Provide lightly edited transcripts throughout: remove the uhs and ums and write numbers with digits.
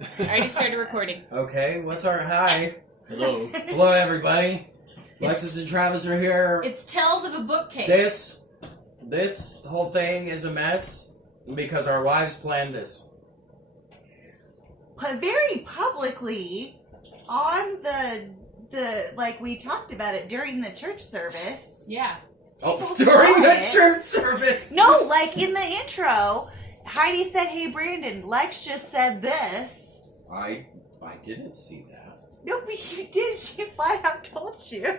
I already started recording. Okay, hi. Hello. Hello, everybody. Alexis and Travis are here. It's Tales of a Bookcase. This whole thing is a mess because our wives planned this. Very publicly on the like we talked about it during the church service. Yeah. Oh, during the church service. No, like in the intro, Heidi said, "Hey, Brandon, Lex just said this." I didn't see that. No, but you did. She flat out told you.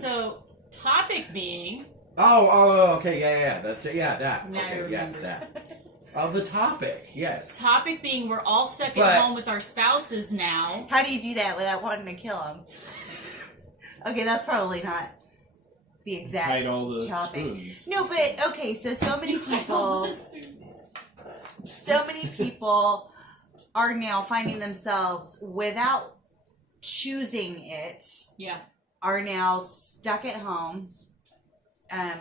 So, topic being... Oh, okay, that. Now Okay, he yes, remembers. that. The topic, yes. Topic being we're all stuck at home with our spouses now. How do you do that without wanting to kill him? Okay, that's probably not the exact Hide all the topic. spoons. No, but okay, so many people are now finding themselves without choosing it. Yeah. Are now stuck at home.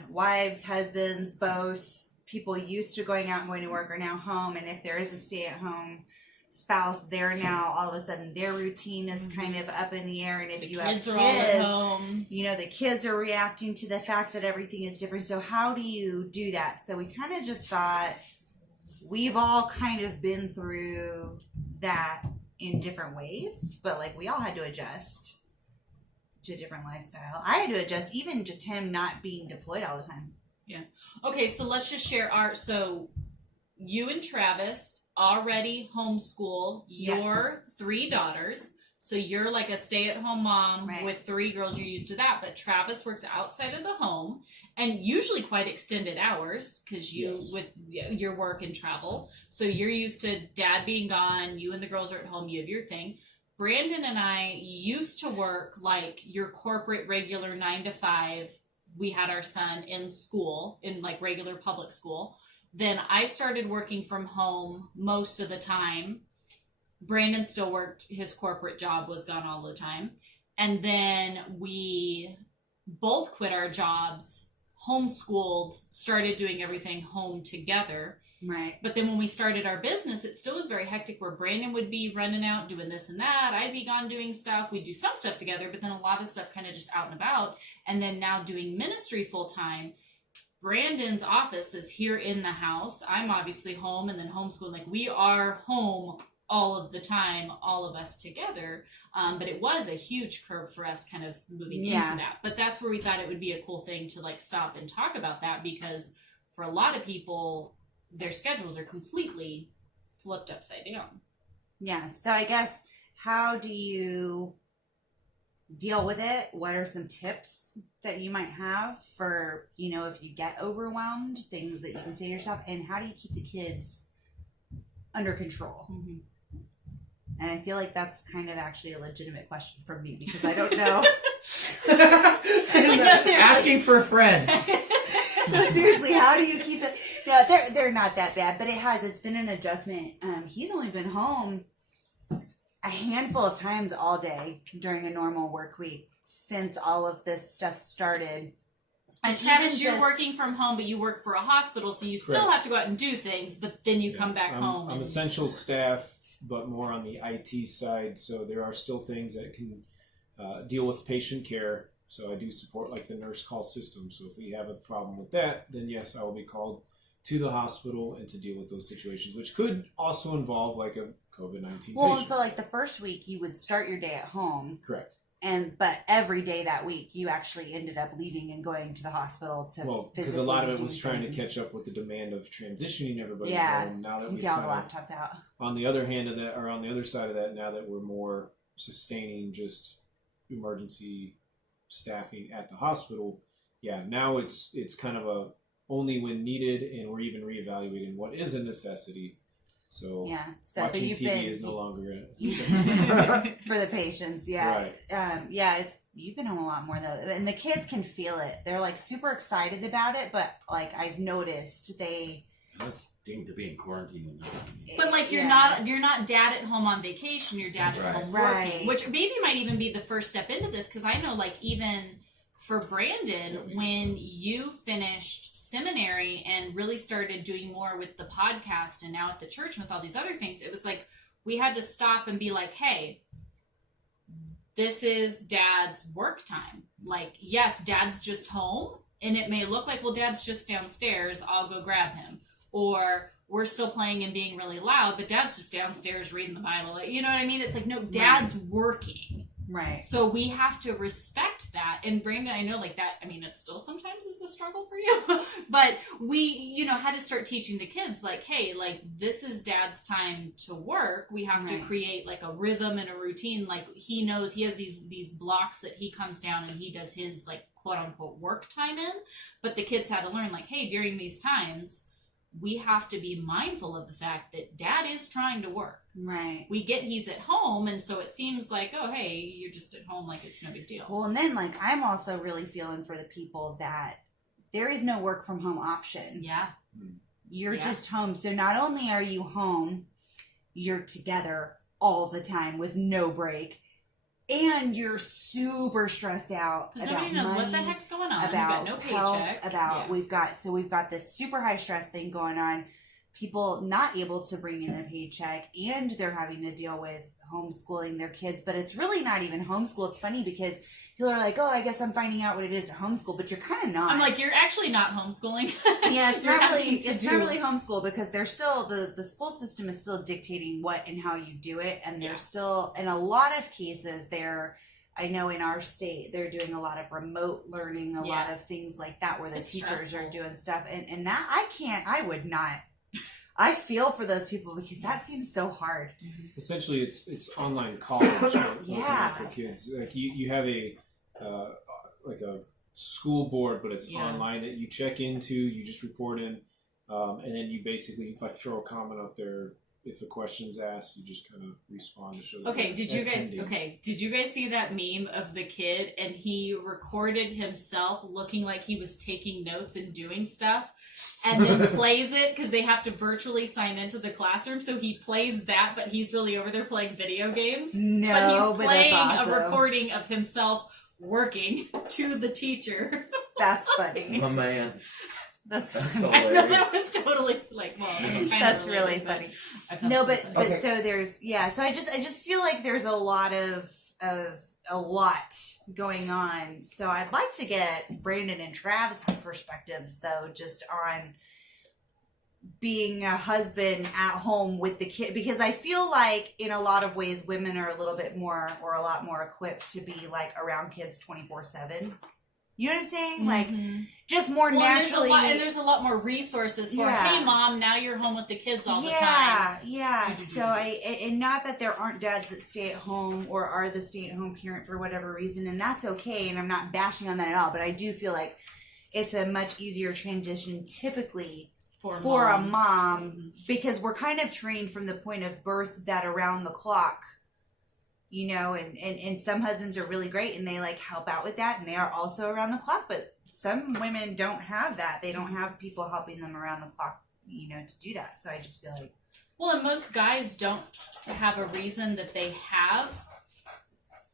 Wives, husbands, both. People used to going out and going to work are now home, and if there is a stay-at-home spouse, they're now all of a sudden their routine is kind of up in the air. And if you have kids, are all at home. you know the kids are reacting to the fact that everything is different. So how do you do that? So we kind of just thought we've all kind of been through that in different ways, but like we all had to adjust to a different lifestyle. I had to adjust, even just him not being deployed all the time. Yeah. Okay, so let's just share so you and Travis already homeschool your 3 daughters. So you're like a stay-at-home mom with 3 girls. You're used to that. But Travis works outside of the home and usually quite extended hours because with your work and travel. So you're used to dad being gone. You and the girls are at home. You have your thing. Brandon and I used to work like your corporate regular 9 to 5. We had our son in school, in like regular public school. Then I started working from home most of the time. Brandon still worked. His corporate job was gone all the time. And then we both quit our jobs, homeschooled, started doing everything home together. Right. But then when we started our business, it still was very hectic where Brandon would be running out doing this and that. I'd be gone doing stuff. We'd do some stuff together, but then a lot of stuff kind of just out and about. And then now doing ministry full time. Brandon's office is here in the house. I'm obviously home and then homeschooling. Like we are home all of the time, all of us together. But it was a huge curve for us kind of moving into that. But that's where we thought it would be a cool thing to like stop and talk about that, because for a lot of people, their schedules are completely flipped upside down. Yeah. So I guess, how do you deal with it? What are some tips that you might have for, if you get overwhelmed, things that you can say to yourself, and how do you keep the kids under control? Mm-hmm. And I feel like that's kind of actually a legitimate question from me because I don't know. She's like, no, seriously. Asking for a friend. No, seriously, how do you keep it? No, they're not that bad, but it's been an adjustment. He's only been home a handful of times all day during a normal work week since all of this stuff started. And Travis, you're working from home, but you work for a hospital, so you still have to go out and do things, but then you come back home. I'm essential staff, but more on the IT side, so there are still things that can deal with patient care. So I do support like the nurse call system. So if we have a problem with that, then yes, I will be called to the hospital and to deal with those situations, which could also involve like a COVID-19 Well, patient. so like the first week you would start your day at home. Correct. But every day that week you actually ended up leaving and going to the hospital to because a lot of it was trying to catch up with the demand of transitioning everybody home. Now that we've get all the laptops out. On the other hand of that, or on the other side of that, now that we're more sustaining just emergency staffing at the hospital, now it's kind of a only when needed, and we're even reevaluating what is a necessity. So watching TV is no longer a necessity for the patients. You've been home a lot more though, and the kids can feel it. They're like super excited about it, but like I've noticed they. It's stink to be in quarantine. But like you're not dad at home on vacation. You're dad at home working, which maybe might even be the first step into this, because I know like even for Brandon, when you finished seminary and really started doing more with the podcast and now at the church and with all these other things, it was like we had to stop and be like, hey, this is Dad's work time. Like, yes, Dad's just home, and it may look like, well, Dad's just downstairs, I'll go grab him. Or we're still playing and being really loud, but Dad's just downstairs reading the Bible. You know what I mean? It's like, no, Dad's working. Right. So we have to respect that. And Brandon, I know like that, I mean, it still sometimes is a struggle for you, but we, you know, had to start teaching the kids like, hey, like this is Dad's time to work. We have to create like a rhythm and a routine. Like he knows he has these blocks that he comes down and he does his like quote unquote work time in, but the kids had to learn like, hey, during these times, we have to be mindful of the fact that Dad is trying to work. Right. We get he's at home, and so it seems like, oh, hey, you're just at home, like it's no big deal. Well, and then like I'm also really feeling for the people that there is no work from home option. Yeah. You're just home. So not only are you home, you're together all the time with no break. And you're super stressed out because about nobody knows money, what the heck's going on. about You've got no health, paycheck. about we've got this super high stress thing going on. People not able to bring in a paycheck, and they're having to deal with homeschooling their kids. But it's really not even homeschool. It's funny because people are like, "Oh, I guess I'm finding out what it is to homeschool," but you're kind of not. I'm like, you're actually not homeschooling. Yeah, it's not really. It's not really homeschool because they're still the school system is still dictating what and how you do it, and they're still in a lot of cases they're. I know in our state they're doing a lot of remote learning, a lot of things like that where the teachers are doing stuff, and that I would not. I feel for those people because that seems so hard. Essentially, it's online college. Yeah. For kids, like you have a like a school board, but it's online that you check into. You just report in, and then you basically like throw a comment up there. If a question's asked, you just kind of respond to show. Did you guys see that meme of the kid and he recorded himself looking like he was taking notes and doing stuff, and then plays it because they have to virtually sign into the classroom, so he plays that, but he's really over there playing video games. No, but he's playing that's awesome. a recording of himself working to the teacher. That's funny. Oh man. That's I know that was totally like, well, that's really funny. No, but so there's so I just feel like there's a lot of a lot going on. So I'd like to get Brandon and Travis's perspectives though, just on being a husband at home with the kid, because I feel like in a lot of ways women are a little bit more or a lot more equipped to be like around kids 24/7. You know what I'm saying? Like, just more naturally. And there's a lot more resources for, hey, Mom, now you're home with the kids all the time. Yeah. So and not that there aren't dads that stay at home or are the stay-at-home parent for whatever reason, and that's okay, and I'm not bashing on that at all, but I do feel like it's a much easier transition typically for a mom because we're kind of trained from the point of birth that around the clock. You know, and some husbands are really great and they like help out with that and they are also around the clock, but some women don't have that. They don't have people helping them around the clock, you know, to do that. So I just feel like. Well, and most guys don't have a reason that they have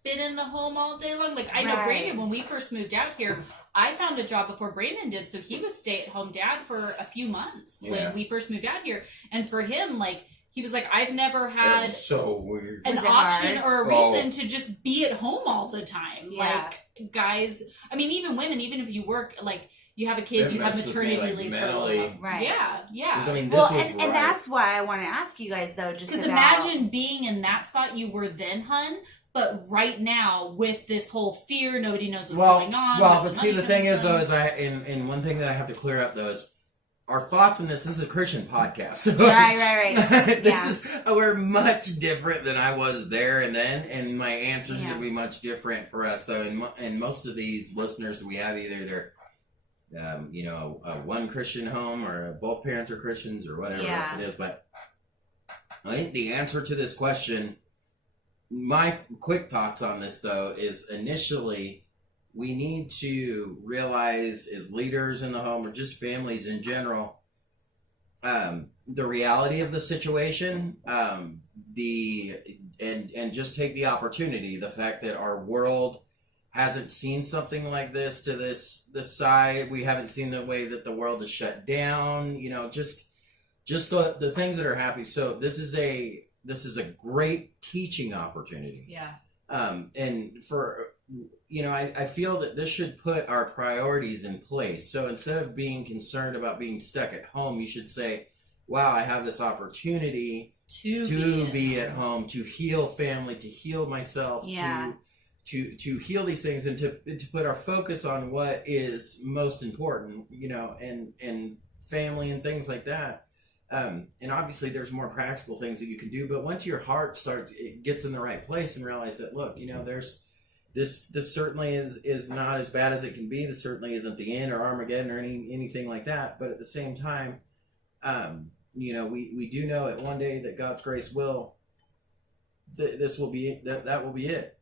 been in the home all day long. Like I know Brandon, when we first moved out here, I found a job before Brandon did. So he was stay-at-home dad for a few months when we first moved out here. And for him, like, he was like, I've never had so weird. an option or a reason to just be at home all the time. Yeah. Like, guys, I mean, even women, even if you work, like, you have a kid, you have maternity leave. Right. Yeah. I mean, and that's why I want to ask you guys, though, just because imagine being in that spot you were then, hun, but right now with this whole fear, nobody knows what's going on. Well, but see, the thing is, though, is and one thing that I have to clear up, though, is our thoughts on this is a Christian podcast. Right. We're much different than I was there and then, and my answer's going to be much different for us, though. And most of these listeners that we have, either they're, you know, a one Christian home or both parents are Christians or whatever else it is. But I think the answer to this question, my quick thoughts on this, though, is initially we need to realize as leaders in the home or just families in general, the reality of the situation, and just take the opportunity, the fact that our world hasn't seen something like this to this side. We haven't seen the way that the world is shut down. You know, just the things that are happening. So this is a great teaching opportunity. Yeah. And for, you know, I feel that this should put our priorities in place. So instead of being concerned about being stuck at home, you should say, wow, I have this opportunity to be at home, to heal family, to heal myself, to heal these things, and to put our focus on what is most important, you know, and family and things like that. And obviously there's more practical things that you can do, but once your heart it gets in the right place and realize that, look, you know, there's this certainly is not as bad as it can be. This certainly isn't the end or Armageddon or anything like that. But at the same time, you know, we do know that one day that God's grace will, this will be that will be it.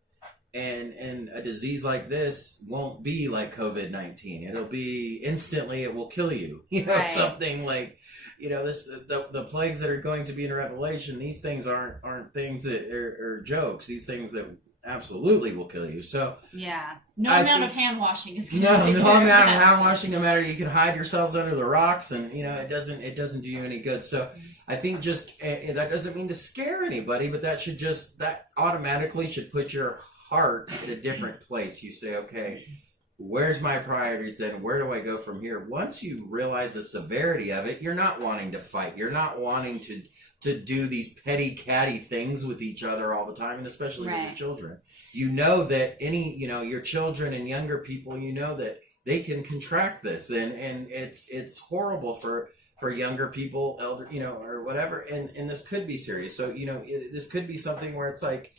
And a disease like this won't be like COVID-19. It'll be instantly, it will kill you. You know, something like, you know, the plagues that are going to be in Revelation. These things aren't things that are jokes. These things that absolutely will kill you. So no amount of hand washing is going to no amount of hand washing, no matter, you can hide yourselves under the rocks, and you know it doesn't do you any good. So I think just that doesn't mean to scare anybody, but that automatically should put your heart in a different place. You say, okay, where's my priorities then? Where do I go from here? Once you realize the severity of it, you're not wanting to fight. You're not wanting to do these petty catty things with each other all the time, and especially with your children. You know that your children and younger people, you know that they can contract this, and it's horrible for younger people, elder, you know, or whatever, and this could be serious. So, you know, this could be something where it's like,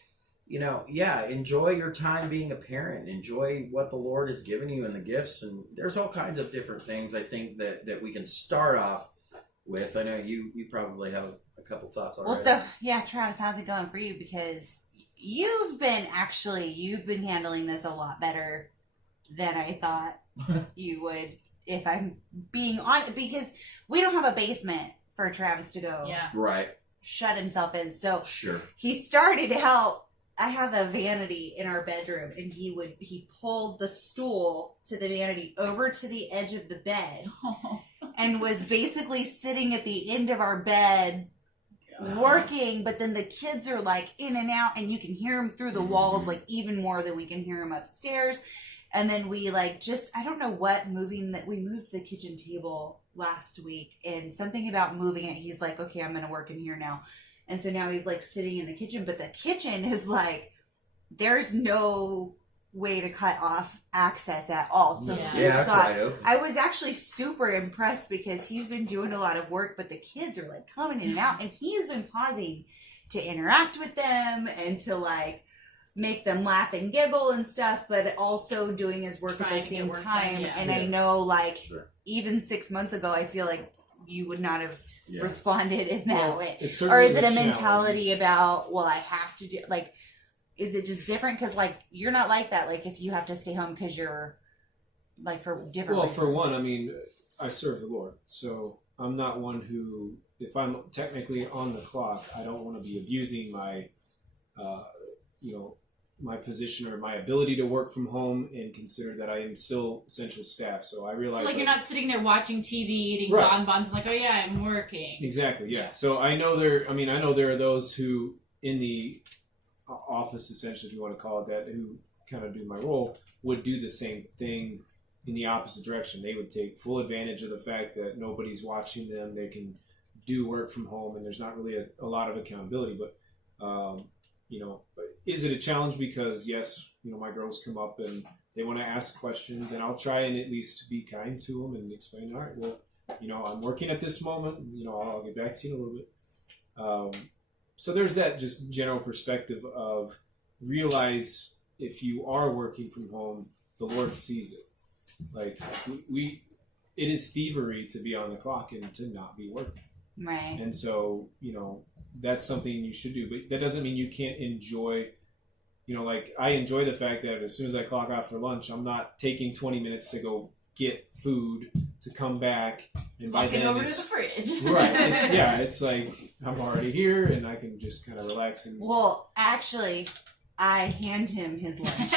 you know, enjoy your time being a parent. Enjoy what the Lord has given you and the gifts. And there's all kinds of different things I think that we can start off with. I know you probably have a couple thoughts already. Well, so, Travis, how's it going for you? Because you've been handling this a lot better than I thought you would, if I'm being honest, because we don't have a basement for Travis to go shut himself in. So he started out, I have a vanity in our bedroom, and he pulled the stool to the vanity over to the edge of the bed and was basically sitting at the end of our bed working, but then the kids are like in and out, and you can hear them through the walls, like even more than we can hear them upstairs. And then we I don't know what we moved the kitchen table last week, and something about moving it, he's like, okay, I'm going to work in here now. And so now he's like sitting in the kitchen, but the kitchen is like, there's no way to cut off access at all. So I was actually super impressed because he's been doing a lot of work, but the kids are like coming in and out, and he's been pausing to interact with them and to like make them laugh and giggle and stuff, but also doing his work at the same time. And I know even 6 months ago, I feel like you would not have responded in that way. Or is it a mentality about, well, I have to do, like, is it just different? Because, like, you're not like that. Like, if you have to stay home because you're, like, for different reasons. For one, I mean, I serve the Lord. So I'm not one who, if I'm technically on the clock, I don't want to be abusing my, my position or my ability to work from home, and consider that I am still essential staff. So I realize, so you're not sitting there watching TV, eating bonbons, and like, oh yeah, I'm working. Exactly. Yeah. So I know there are those who in the office, essentially, if you want to call it that, who kind of do my role, would do the same thing in the opposite direction. They would take full advantage of the fact that nobody's watching them. They can do work from home, and there's not really a lot of accountability. But is it a challenge? Because yes, my girls come up and they want to ask questions, and I'll try and at least be kind to them and explain, all right, well, I'm working at this moment, I'll get back to you in a little bit. So there's that just general perspective of realize if you are working from home, the Lord sees it. Like it is thievery to be on the clock and to not be working. Right. And so, that's something you should do, but that doesn't mean you can't enjoy, like I enjoy the fact that as soon as I clock out for lunch, I'm not taking 20 minutes to go get food to come back. And by then over to the fridge. Right. It's like I'm already here and I can just kind of relax. Well, actually, I hand him his lunch.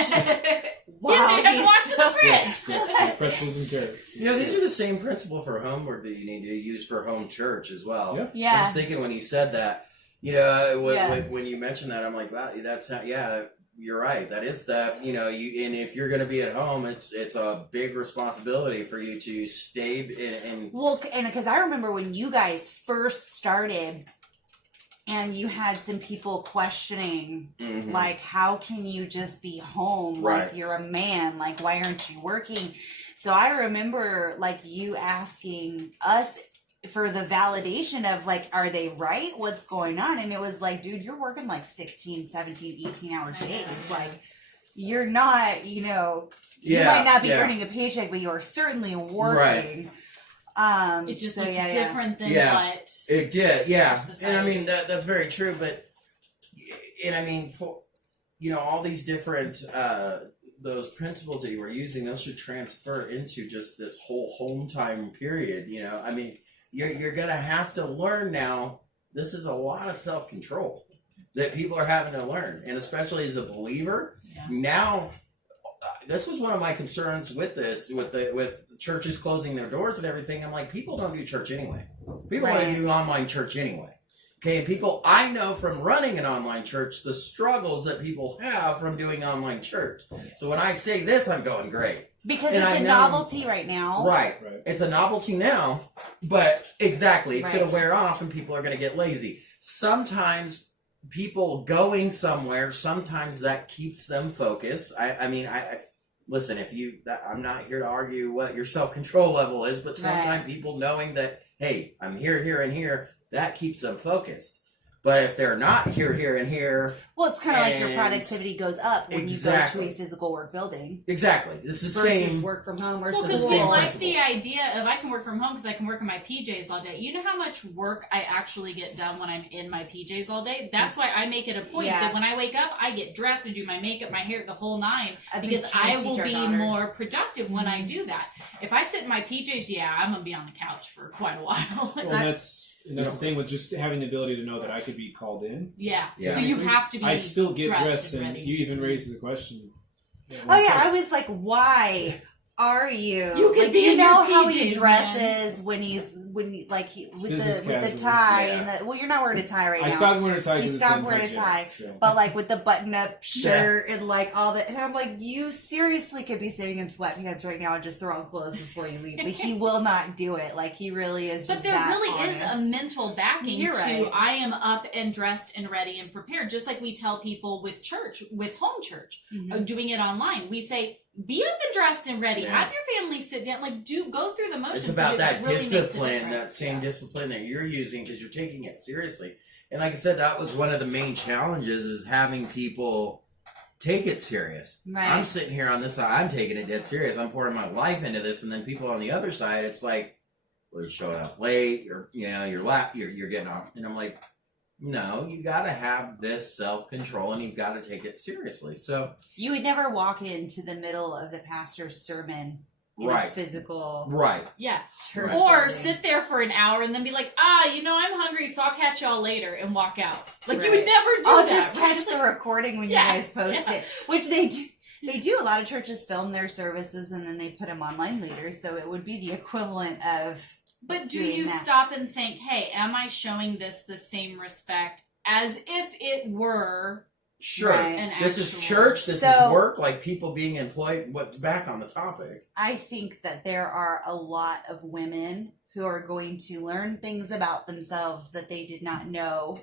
Wow, Wow, he's watching so- the fridge. Yes, pretzels and carrots. You know, these are the same principle for homework that you need to use for home church as well. Yep. Yeah. I was thinking when you said that, you know, Yeah. when you mentioned that, I'm like, wow, that's not, yeah, you're right. That is stuff, you know, and if you're going to be at home, it's a big responsibility for you to stay in. Well, and because I remember when you guys first started and you had some people questioning, Mhm. like, how can you just be home? Right. Like, you're a man. Like, why aren't you working? So I remember, like, you asking us for the validation of, like, are they right? What's going on? And it was like, dude, you're working like 16, 17, 18-hour days. Like, you're not, you know, you might not be earning a paycheck, but you are certainly working. Right. It just so, looks yeah. different than Yeah. what It did, yeah. our society- And I mean, that's very true, but, and I mean, for, you know, all these different, those principles that you were using, those should transfer into just this whole home time period, you know? I mean, you're gonna have to learn now, this is a lot of self-control that people are having to learn, and especially as a believer, Yeah. now, this was one of my concerns with this, with churches closing their doors and everything. I'm like, people don't do church anyway. People want Right. to do online church anyway. Okay, and people, I know from running an online church, the struggles that people have from doing online church. So when I say this, I'm going, great. Because And it's I a know- novelty right now. Right. Right. It's a novelty now, but exactly, it's going Right. to wear off and people are going to get lazy. Sometimes people going somewhere, sometimes that keeps them focused. I mean, listen, I'm not here to argue what your self-control level is, but sometimes people knowing that, hey, I'm here, and here, that keeps them focused. But if they're not here, and here, Well, it's kind of like your And- productivity goes up when Exactly. you go to a physical work building exactly, this is the versus same. work from home Well, versus because the we same like principles. the idea of I can work from home because I can work in my PJs all day. You know how much work I actually get done when I'm in my PJs all day? That's why I make it a point Yeah. that when I wake up, I get dressed and do my makeup, my hair, the whole nine, I've been because trying I to will teach our be daughter. more productive when I do that. If I sit in my PJs, yeah, I'm gonna be on the couch for quite a while. Well, that's the thing with just having the ability to know that I could be called in. Yeah. Yeah. So you have to be. I'd still get dressed, and and ready. you even raised the question. Oh yeah, I was like, why are you? You could like, be you in know your how he PJs, dresses when he with business the casual. tie Yeah. and the well, you're not wearing a tie right I now. stopped wearing a tie. He 'cause it's stopped in wearing a hijinks, tie. so. But like with the button-up shirt and like all that, and I'm like, you seriously could be sitting in sweatpants right now and just throw on clothes before you leave. But he will not do it. Like he really is. But Just there that really is honest. a mental backing You're to right. I am up and dressed and ready and prepared. Just like we tell people with church, with home church, Mhm. doing it online. We say, be up and dressed and ready. Yeah. Have your family sit down. Like, go through the motions. It's about 'cause it that really makes a discipline, difference. that same Yeah. discipline that you're using because you're taking it seriously. And like I said, that was one of the main challenges is having people take it serious. Right. I'm sitting here on this side, I'm taking it dead serious. I'm pouring my life into this, and then people on the other side, it's like, well, you're showing up late, you're getting off, and I'm like, no, you got to have this self-control, and you've got to take it seriously. So, You would never walk into the middle of the pastor's sermon in a Right. physical right. Yeah. church Or building. sit there for an hour and then be like, I'm hungry, so I'll catch y'all later and walk out. Like, you Right. would never do I'll that. just catch the recording when Yeah, you guys post yeah. it, which they do. They do. A lot of churches film their services and then they put them online later, so it would be the equivalent of. But do doing you that. stop and think, hey, am I showing this the same respect as if it were Sure. Right. an This is actual- church, this So- is work, like people being employed. What's back on the topic? I think that there are a lot of women who are going to learn things about themselves that they did not know,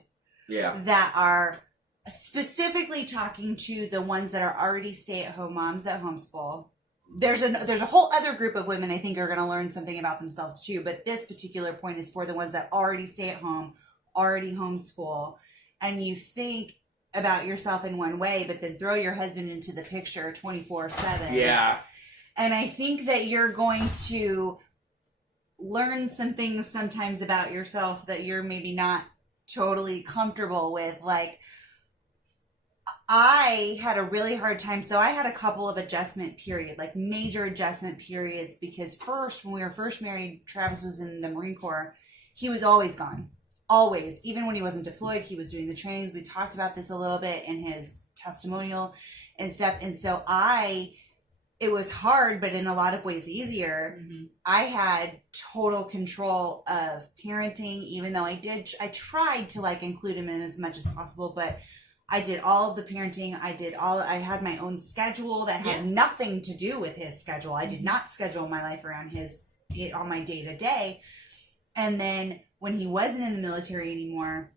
Yeah. that are specifically talking to the ones that are already stay-at-home moms that homeschool. There's a whole other group of women I think are going to learn something about themselves too, but this particular point is for the ones that already stay at home, already homeschool, and you think about yourself in one way, but then throw your husband into the picture 24/7. Yeah. And I think that you're going to learn some things sometimes about yourself that you're maybe not totally comfortable with. Like, I had a really hard time. So I had a couple of major adjustment periods, because first, when we were first married, Travis was in the Marine Corps. He was always gone. always, even when he wasn't deployed, he was doing the trainings. We talked about this a little bit in his testimonial and stuff. And so it was hard, but in a lot of ways easier. Mm-hmm. I had total control of parenting, even though I tried to like include him in as much as possible, but I did all of the parenting. I had my own schedule that had nothing to do with his schedule. I did not schedule my life around on my day to day. And then when he wasn't in the military anymore,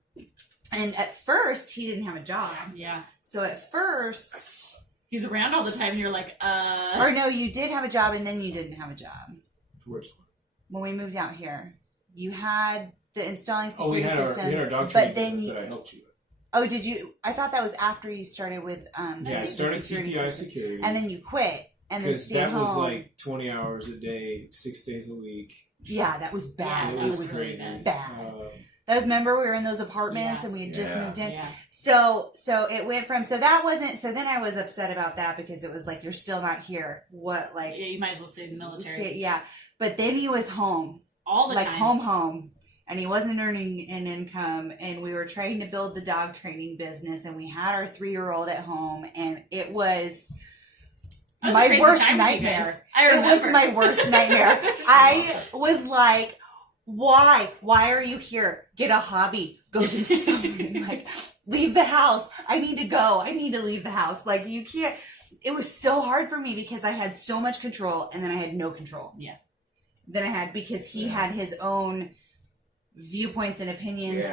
and at first he didn't have a job. Yeah. So at first he's around all the time and you're like, Or no, you did have a job and then you didn't have a job. For which one? When we moved out here, you had the installing security systems. We had our dog but training then business that I helped you with. Oh, did you? I thought that was after you started with I started CPI security. and then you quit and then stayed home. That was like 20 hours a day, 6 days a week. Yeah, that was bad. Yeah, it was crazy. Bad. Remember we were in those apartments and we had just moved in. Yeah. So it went from so then I was upset about that because it was like you're still not here. What like you might as well stay in the military. Yeah. But then he was home. All the time. Like home. And he wasn't earning an income, and we were trying to build the dog training business, and we had our 3-year-old at home, and it was my worst nightmare. It was my worst nightmare. I was like, why are you here? Get a hobby, go do something. Like, leave the house. I need to go. I need to leave the house. Like, you can't. It was so hard for me because I had so much control, and then I had no control. Yeah. Then I had, because he had his own viewpoints and opinions,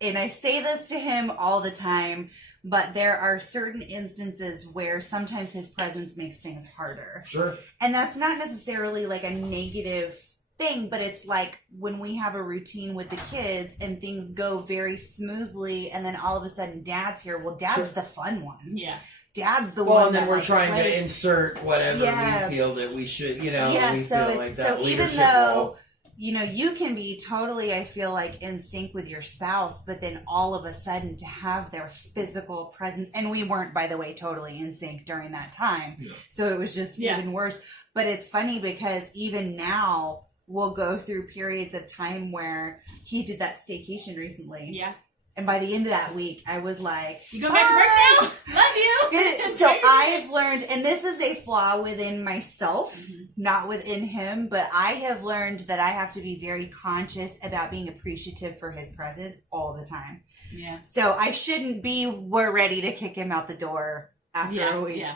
and I say this to him all the time, but there are certain instances where sometimes his presence makes things harder. Sure. And that's not necessarily like a negative thing, but it's like when we have a routine with the kids and things go very smoothly, and then all of a sudden dad's here. Well, dad's the fun one. Yeah. Dad's the one. Well, and then that, we're like, trying plays. to insert whatever we feel that we should, we so feel like that so leadership even though role. You can be totally, I feel like, in sync with your spouse, but then all of a sudden to have their physical presence, and we weren't, by the way, totally in sync during that time. Yeah. So it was just even worse. But it's funny because even now we'll go through periods of time where he did that staycation recently. Yeah. And by the end of that week, I was like, you going back to work now? Love you. So I've learned, and this is a flaw within myself, not within him, but I have learned that I have to be very conscious about being appreciative for his presence all the time. Yeah. So I shouldn't be, we're ready to kick him out the door after a week,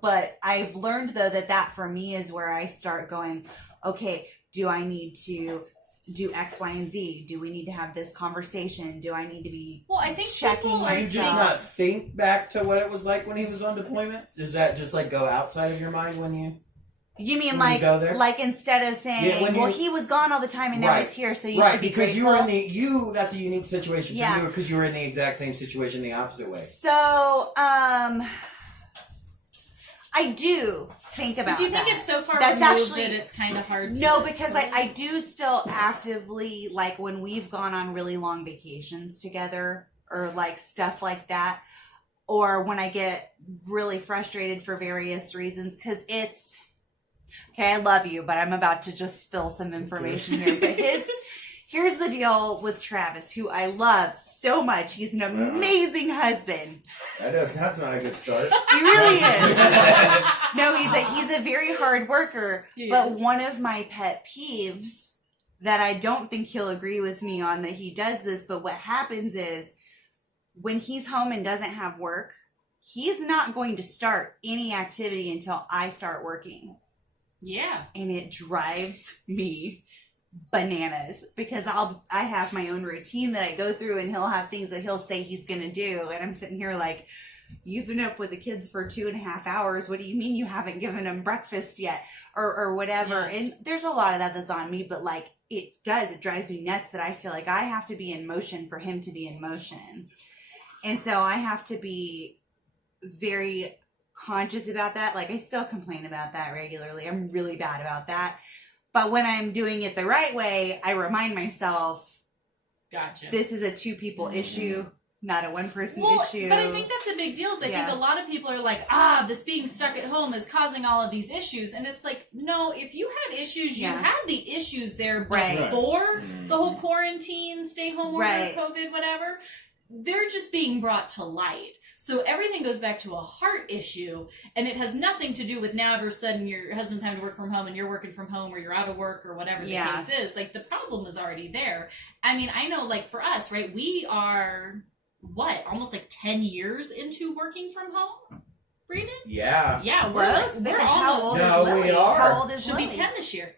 but I've learned though that for me is where I start going, okay, do I need to do X, Y, and Z? Do we need to have this conversation? Do I need to be I think checking people Do are you myself? just not think back to what it was like when he was on deployment? Does that just like go outside of your mind when you? You mean when you go there? like instead of saying, well, he was gone all the time and now he's here, so you should be because grateful. you were that's a unique situation for you because you were in the exact same situation the opposite way. So, I do think about that. Do you think it's so far That's removed actually, that it's kind of hard to... No, because I do still actively, like when we've gone on really long vacations together or like stuff like that, or when I get really frustrated for various reasons, because it's, okay, I love you, but I'm about to just spill some information here, but here's the deal with Travis, who I love so much. He's an amazing husband. That's not a good start. He really is. No, he's a very hard worker. But one of my pet peeves that I don't think he'll agree with me on that he does this, but what happens is when he's home and doesn't have work, he's not going to start any activity until I start working. Yeah. And it drives me bananas because I have my own routine that I go through, and he'll have things that he'll say he's gonna do, and I'm sitting here like, you've been up with the kids for 2.5 hours, what do you mean you haven't given them breakfast yet, or whatever? And there's a lot of that's on me, but like it drives me nuts that I feel like I have to be in motion for him to be in motion, and so I have to be very conscious about that. Like I still complain about that regularly. I'm really bad about that. But when I'm doing it the right way, I remind myself, gotcha. This is a 2 people issue. not a one person issue. But I think that's a big deal. Is I think a lot of people are like, this being stuck at home is causing all of these issues. And it's like, no, if you had issues, you had the issues there before the whole quarantine, stay home order, COVID, whatever. They're just being brought to light. So everything goes back to a heart issue, and it has nothing to do with now all of a sudden your husband's having to work from home and you're working from home or you're out of work or whatever the case is. Like, the problem is already there. I mean, I know, like, for us, right, we are, almost like 10 years into working from home? Brandon? Yeah. Yeah, we're almost. No, we are. How old is Should Lily? be 10 this year.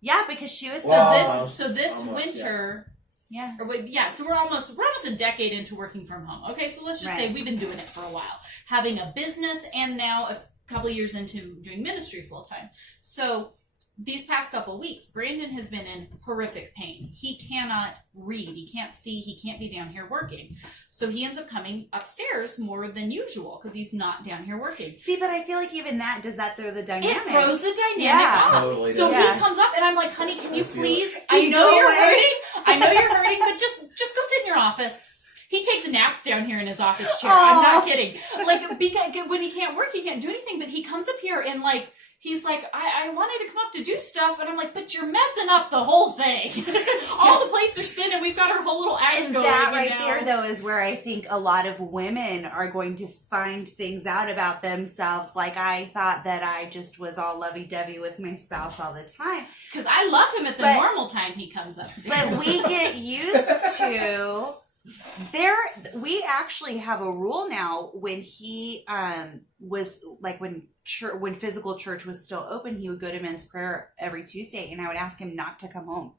Yeah, because she was So this winter... Yeah. So we're almost a decade into working from home. Okay, so let's just say we've been doing it for a while, having a business, and now a couple of years into doing ministry full time. So these past couple of weeks, Brandon has been in horrific pain. He cannot read, he can't see, he can't be down here working. So he ends up coming upstairs more than usual because he's not down here working. See, but I feel like even that does that throw the dynamic. It throws the dynamic off. Totally so he comes up and I'm like, honey, can you please? I know you're hurting, but just go sit in your office. He takes naps down here in his office chair. I'm not kidding. Like, because when he can't work, he can't do anything. But he comes up here and like. He's like, I wanted to come up to do stuff, and I'm like, but you're messing up the whole thing. All the plates are spinning. We've got our whole little act and going. That right there, though, is where I think a lot of women are going to find things out about themselves. Like, I thought that I just was all lovey-dovey with my spouse all the time. Because I love him at the normal time he comes upstairs. But we get used to... we actually have a rule now. When he was like when physical church was still open, he would go to men's prayer every Tuesday, and I would ask him not to come home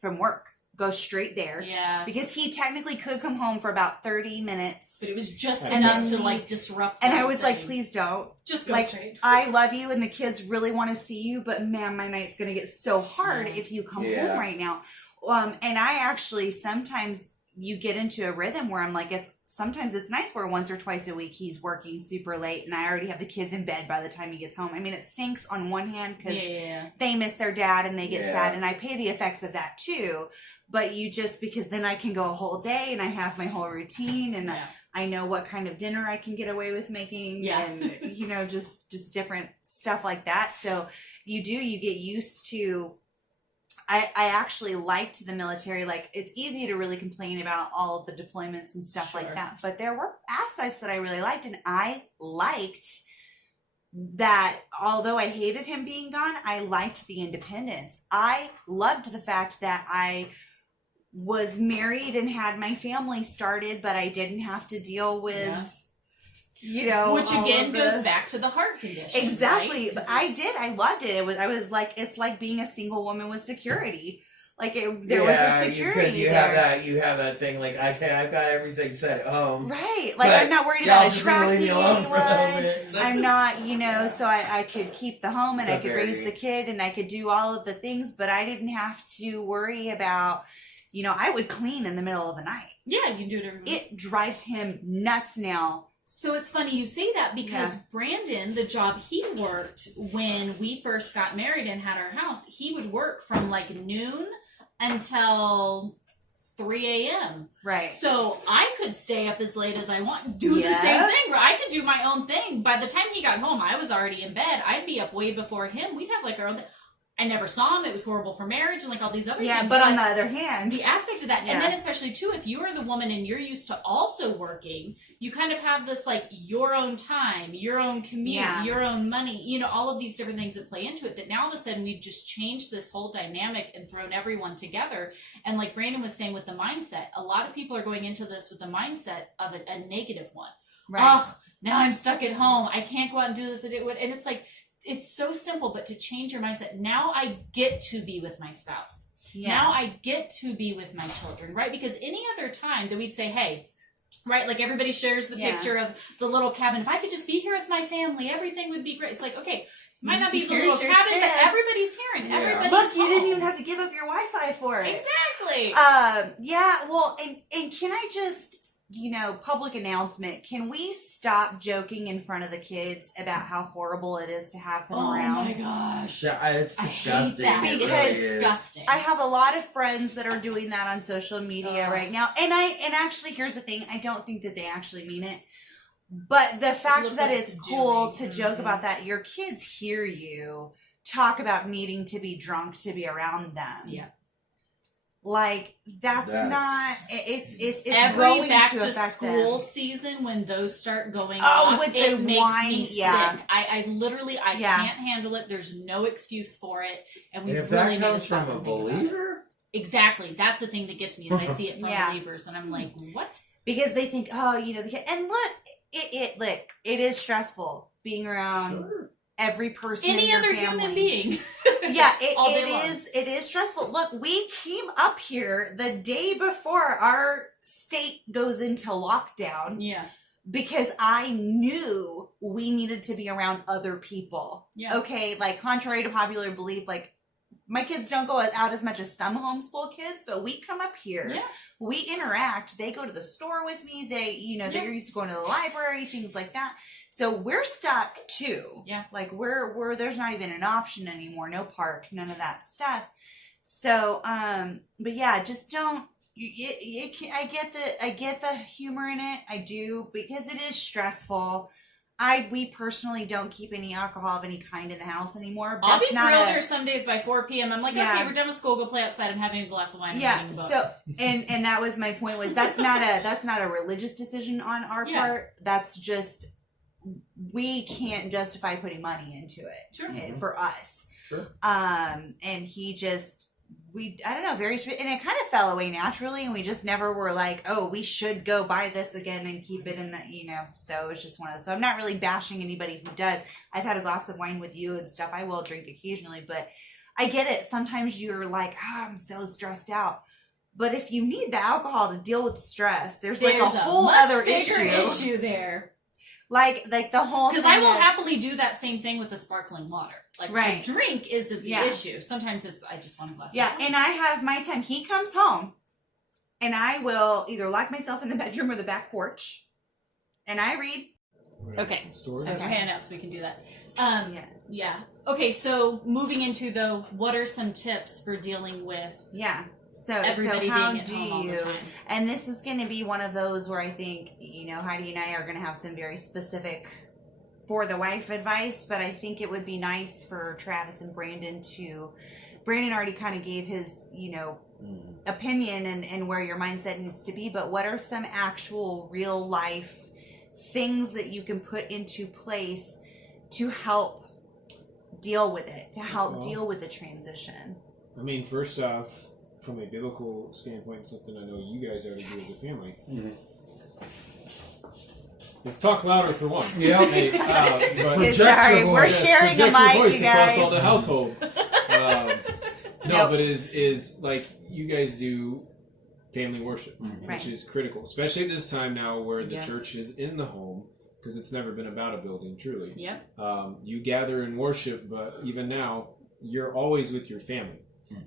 from work, go straight there, because he technically could come home for about 30 minutes, but it was just enough to like disrupt. And I was like, please don't, just go like, straight. I love you, and the kids really want to see you, but man, my night's gonna get so hard if you come home right now. And I actually sometimes. You get into a rhythm where I'm like, sometimes it's nice where once or twice a week he's working super late and I already have the kids in bed by the time he gets home. I mean, it stinks on one hand because they miss their dad and they get sad, and I pay the effects of that too. But because then I can go a whole day and I have my whole routine, and I know what kind of dinner I can get away with making, and just different stuff like that. So you get used to. I actually liked the military. Like, it's easy to really complain about all of the deployments and stuff like that. But there were aspects that I really liked. And I liked that, although I hated him being gone, I liked the independence. I loved the fact that I was married and had my family started, but I didn't have to deal with... which again goes back to the heart condition. Exactly. Right? But I loved it. I was like, it's like being a single woman with security. Like, there was a security because you there. You have that thing, like, I've got everything set at home. Right. Like, I'm not worried about attracting anyone. I'm not, so I could keep the home, and I could raise the kid, and I could do all of the things, but I didn't have to worry about, I would clean in the middle of the night. Yeah, you do it. It drives him nuts now. So it's funny you say that, because Brandon, the job he worked when we first got married and had our house, he would work from like noon until 3 a.m. Right. So I could stay up as late as I want, do the same thing, where I could do my own thing. By the time he got home, I was already in bed. I'd be up way before him. We'd have like our own thing. I never saw him. It was horrible for marriage and like all these other things. Yeah, but on the other hand, the aspect of that, and then especially too, if you are the woman and you're used to also working, you kind of have this like your own time, your own commute, your own money, all of these different things that play into it, that now all of a sudden we've just changed this whole dynamic and thrown everyone together. And like Brandon was saying with the mindset, a lot of people are going into this with the mindset of a negative one. Right. Oh, now I'm stuck at home. I can't go out and do this. And it's like, it's so simple, but to change your mindset. Now I get to be with my spouse. Yeah. Now I get to be with my children, right? Because any other time that we'd say, hey, right, like everybody shares the picture of the little cabin. If I could just be here with my family, everything would be great. It's like, okay, might not be the little cabin, but everybody's here and everybody's Look, you home. didn't even have to give up your Wi-Fi for it. Exactly. Well, and can I just public announcement. Can we stop joking in front of the kids about how horrible it is to have them around? Oh my gosh. Yeah, it's disgusting. I hate that. Because it's disgusting. I have a lot of friends that are doing that on social media right now. And actually, here's the thing. I don't think that they actually mean it. But the fact that it's cool to joke about that, your kids hear you talk about needing to be drunk to be around them. Yeah. Like that's not it's every going back to to school them. season when those start going Oh, off, with it the makes wine, me yeah. sick. I literally can't handle it. There's no excuse for it, and we And if really that need comes to stop from a and think about it. believer, Exactly. That's the thing that gets me is I see it from believers, and I'm like, what? Because they think, the kid, and look, it is stressful being around every person. Any in your other family. human being. Yeah, All day it is stressful. Look, we came up here the day before our state goes into lockdown. Yeah. Because I knew we needed to be around other people. Yeah. Okay, like contrary to popular belief, like my kids don't go out as much as some homeschool kids, but we come up here. Yeah. We interact. They go to the store with me. They, they're used to going to the library, things like that. So we're stuck too. Yeah. Like we're there's not even an option anymore. No park, none of that stuff. So, but yeah, just don't. I get the humor in it. I do, because it is stressful. We personally don't keep any alcohol of any kind in the house anymore. I'll be thrilled there some days by 4 p.m. I'm like, okay, we're done with school. Go play outside. I'm having a glass of wine. Yeah. So, and that was my point, was that's not a religious decision on our part. That's just, we can't justify putting money into it for us. Sure. And he just, I don't know, and it kind of fell away naturally, and we just never were like, oh, we should go buy this again and keep it in the, so it's just one of those. So I'm not really bashing anybody who does. I've had a glass of wine with you and stuff. I will drink occasionally, but I get it. Sometimes you're like, I'm so stressed out. But if you need the alcohol to deal with stress, there's like a whole other issue there. Like the whole, because I will happily do that same thing with the sparkling water. Like the drink is the issue. Sometimes I just want a glass. Yeah, and I have my time. He comes home, and I will either lock myself in the bedroom or the back porch, and I read. Okay. So Japan else, we can do that. Yeah. Okay, so moving into what are some tips for dealing with? Yeah. So everybody being at home all the time. And this is going to be one of those where I think, Heidi and I are going to have some very specific for the wife advice, but I think it would be nice for Travis and Brandon Brandon already kind of gave his, opinion and where your mindset needs to be, but what are some actual real life things that you can put into place to help deal with it, to help deal with the transition? I mean, first off, from a biblical standpoint, something I know you guys already do as a family. Mm-hmm. Let's talk louder for one. Yeah. But sorry, we're sharing a mic, voice you guys. across all the household. But is like you guys do family worship, which is critical, especially at this time now where the church is in the home, because it's never been about a building, truly. Yep. You gather and worship, but even now, you're always with your family.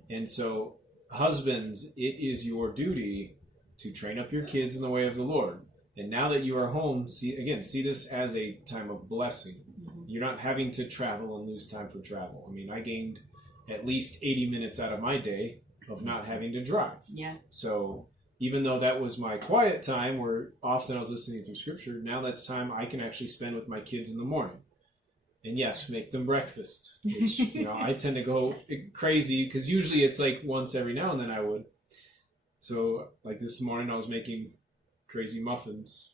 And so, husbands, it is your duty to train up your kids in the way of the Lord. And now that you are home, see this as a time of blessing. Mm-hmm. You're not having to travel and lose time for travel. I mean, I gained at least 80 minutes out of my day of not having to drive. Yeah. So even though that was my quiet time where often I was listening through scripture, now that's time I can actually spend with my kids in the morning. And yes, make them breakfast, which, I tend to go crazy because usually it's like once every now and then I would. So like this morning I was making crazy muffins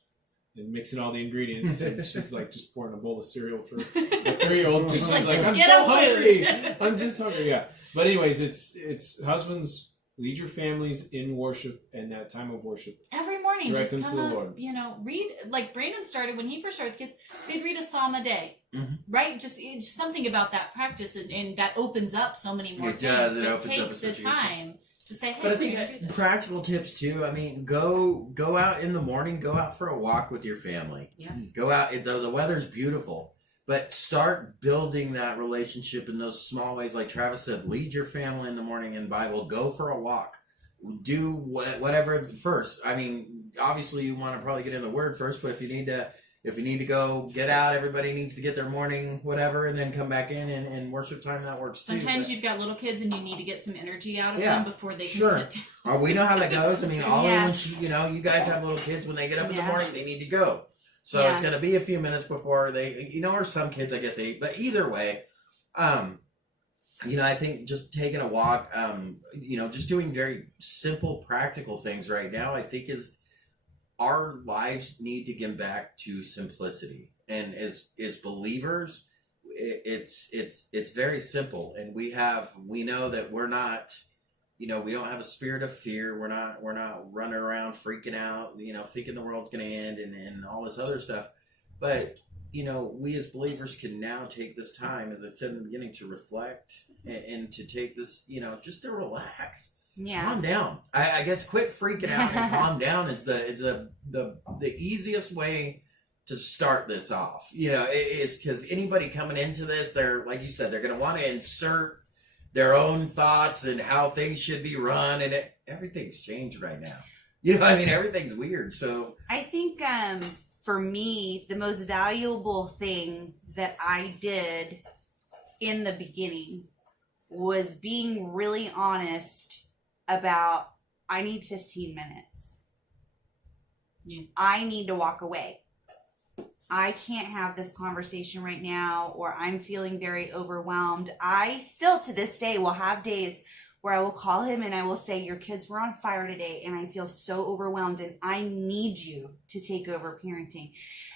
and mixing all the ingredients, and she's like just pouring a bowl of cereal for a 3-year-old. She's like, I'm so hungry. I'm just hungry. Yeah. But anyways, it's husbands, lead your families in worship and that time of worship. Every morning, direct just them come to the up, Lord. Read, like Brandon started when he first started with kids, they'd read a psalm a day. Mm-hmm. Right? Just something about that practice, and that opens up so many more things. Does. It but opens take up the time to say, hey, but I think practical tips too. I mean, go out in the morning, go out for a walk with your family. Yeah. Go out. The weather's beautiful, but start building that relationship in those small ways. Like Travis said, lead your family in the morning in Bible. Go for a walk. Do whatever first. I mean, obviously you want to probably get in the Word first, but if you need to go get out, everybody needs to get their morning whatever, and then come back in and worship time. That works too. Sometimes you've got little kids and you need to get some energy out of Yeah, them before they can sure. sit down. We know how that goes. I mean, Ollie, Yeah. when she, you guys have little kids, when they get up in the Yeah. morning, they need to go. So Yeah. it's going to be a few minutes before they, or some kids, I guess, but either way, I think just taking a walk, just doing very simple, practical things right now, I think our lives need to get back to simplicity. And as believers, it's very simple. And we know that we're not, we don't have a spirit of fear. We're not running around freaking out, thinking the world's going to end and all this other stuff. But, we as believers can now take this time, as I said in the beginning, to reflect and to take this, just to relax. Yeah. Calm down. I guess quit freaking out and calm down is the easiest way to start this off. It's because anybody coming into this, they're, like you said, they're going to want to insert their own thoughts and how things should be run, and everything's changed right now. Everything's weird. So I think for me, the most valuable thing that I did in the beginning was being really honest about, I need 15 minutes. Yeah. I need to walk away. I can't have this conversation right now, or I'm feeling very overwhelmed. I still to this day will have days where I will call him and I will say, your kids were on fire today and I feel so overwhelmed and I need you to take over parenting.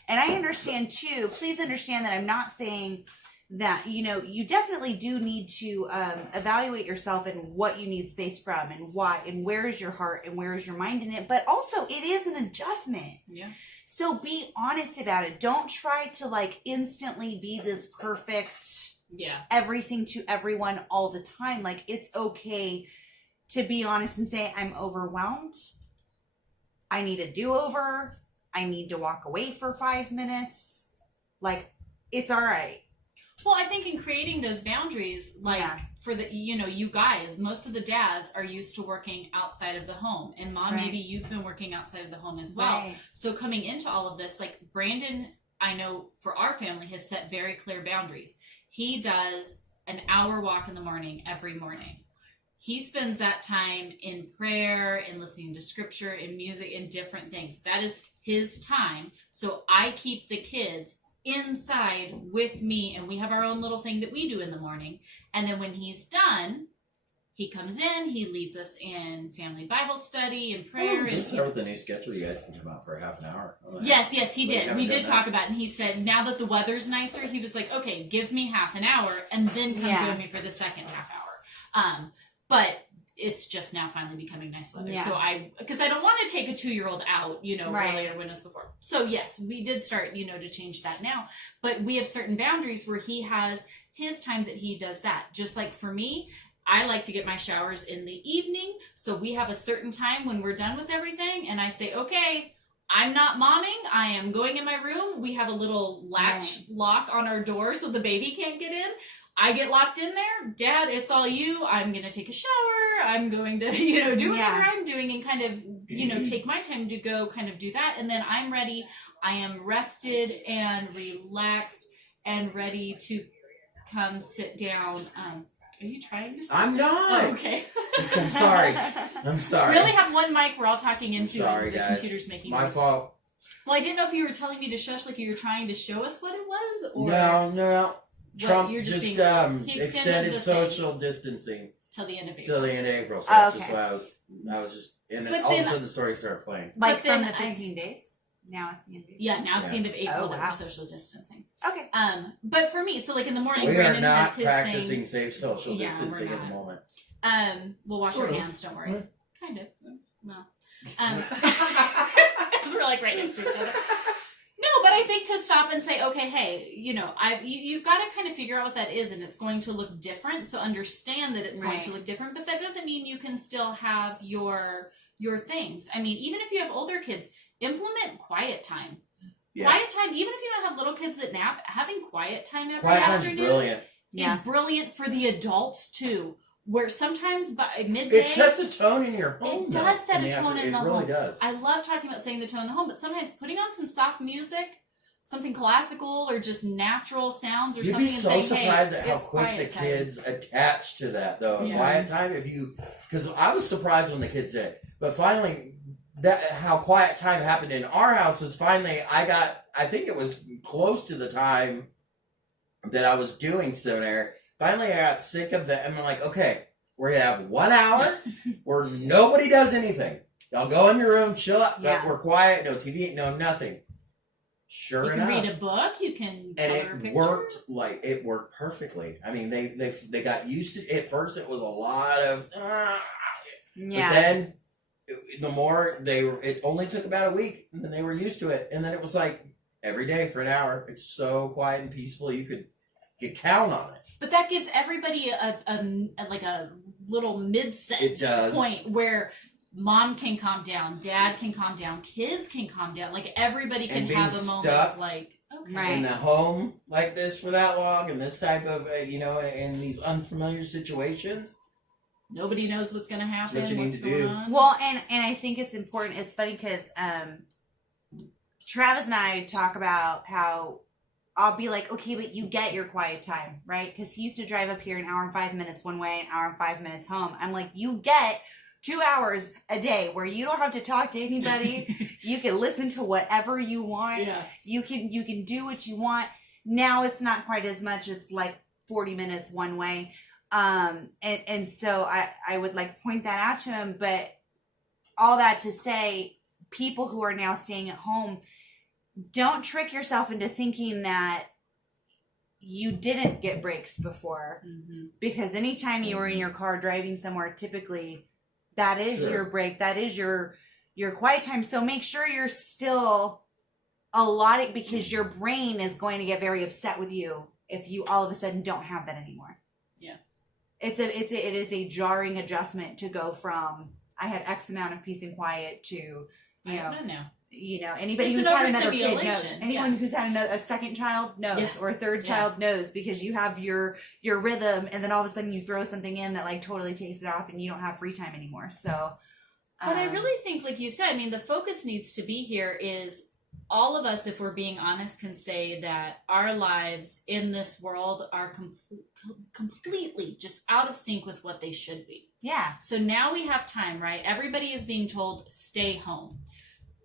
And I understand too, please understand that I'm not saying that, you definitely do need to evaluate yourself and what you need space from and why, and where is your heart and where is your mind in it. But also it is an adjustment. Yeah. So be honest about it. Don't try to instantly be this perfect everything to everyone all the time. It's okay to be honest and say, I'm overwhelmed. I need a do-over. I need to walk away for 5 minutes. It's all right. Well, I think in creating those boundaries, for the, you guys, most of the dads are used to working outside of the home. And Mom, Right. maybe you've been working outside of the home as well. Right. So coming into all of this, Brandon, I know for our family, has set very clear boundaries. He does an hour walk in the morning every morning. He spends that time in prayer and listening to scripture and music and different things. That is his time. So I keep the kids inside with me, and we have our own little thing that we do in the morning. And then when he's done, he comes in, he leads us in family Bible study and prayer. we did start with the new schedule. You guys can come out for a half an hour. Yes, he did. We did done talk about it, and he said now that the weather's nicer, he was like, okay, give me half an hour and then come join me for the second half hour. But it's just now finally becoming nice weather. Yeah. So because I don't want to take a 2-year-old out, Right. earlier when it was before. So yes, we did start, to change that now. But we have certain boundaries where he has his time that he does that. Just like for me, I like to get my showers in the evening. So we have a certain time when we're done with everything. And I say, okay, I'm not momming. I am going in my room. We have a little latch lock on our door so the baby can't get in. I get locked in there. Dad, it's all you. I'm going to take a shower. I'm going to, do whatever I'm doing and kind of, take my time to go kind of do that. And then I'm ready. I am rested and relaxed and ready to come sit down. Are you trying to say I'm not. Oh, okay. I'm sorry. We only have one mic we're all talking into. Sorry, and the guys. computer's making My noise. fault. Well, I didn't know if you were telling me to shush, like you were trying to show us what it was, or No. Trump you're just just being- he extended extended the social distancing till the end of April. till the end of April. So that's just Okay. why I was just, and But all of a then- sudden the story started playing. But From then the 15 days? Now it's the end of April? Yeah, now it's the end of April Oh, that wow. we're social distancing. Okay. But for me, so in the morning, We are Brandon not has his practicing thing. safe social Yeah, we're distancing at the not. moment. We'll wash Sort our of. hands. Don't worry. Right. Kind of. Well, because we're right next to each other. No, but I think to stop and say, okay, hey, you've got to kind of figure out what that is, and it's going to look different. So understand that it's going to look different, but that doesn't mean you can still have your things. I mean, even if you have older kids, implement quiet time. Yeah. Quiet time, even if you don't have little kids that nap, having quiet time every Quiet time's afternoon brilliant. is brilliant for the adults too. where sometimes by midday it sets a tone in your home. It does set a in tone in the home. It really does. I love talking about setting the tone in the home, but sometimes putting on some soft music, something classical or just natural sounds or You'd something. be so and saying, surprised hey, at how it's quick quiet the time. kids attach to that, though. Yeah. Quiet time, because I was surprised when the kids did it, but finally, how quiet time happened in our house was finally, I think it was close to the time that I was doing seminary. Finally, I got sick of that, and I'm like, okay, we're gonna have 1 hour where nobody does anything. Y'all go in your room, chill out, but we're quiet, no TV, no nothing. Sure enough, you can read a book, you can color a and picture. it worked perfectly. I mean, they got used to it. At first, it was a lot of, but then the more it only took about a week, and then they were used to it, and then it was like every day for an hour. It's so quiet and peaceful, you could count on it. But that gives everybody a like a little mid-set point where mom can calm down, dad can calm down, kids can calm down. Like everybody can have a moment of like, okay. In the home like this for that long, and this type of in these unfamiliar situations, nobody knows what's going to happen. What you need to do. On. Well, and I think it's important. It's funny because Travis and I talk about how I'll be like, okay, but you get your quiet time, right? Because he used to drive up here an hour and 5 minutes one way, an hour and 5 minutes home. I'm like, you get 2 hours a day where you don't have to talk to anybody. You can listen to whatever you want. Yeah. You can do what you want. Now it's not quite as much. It's like 40 minutes one way. And so I would like point that out to him, but all that to say, people who are now staying at home, don't trick yourself into thinking that you didn't get breaks before, because anytime you were in your car driving somewhere, typically that is your break. That is your quiet time. So make sure you're still allotting, because your brain is going to get very upset with you if you all of a sudden don't have that anymore. Yeah. It is a jarring adjustment to go from I had X amount of peace and quiet to, anybody who's had another kid knows. Anyone who's had a second child knows, or a third child knows, because you have your rhythm, and then all of a sudden you throw something in that like totally takes it off, and you don't have free time anymore. So, but I really think, like you said, I mean, the focus needs to be here is all of us, if we're being honest, can say that our lives in this world are completely just out of sync with what they should be. Yeah. So now we have time, right? Everybody is being told stay home.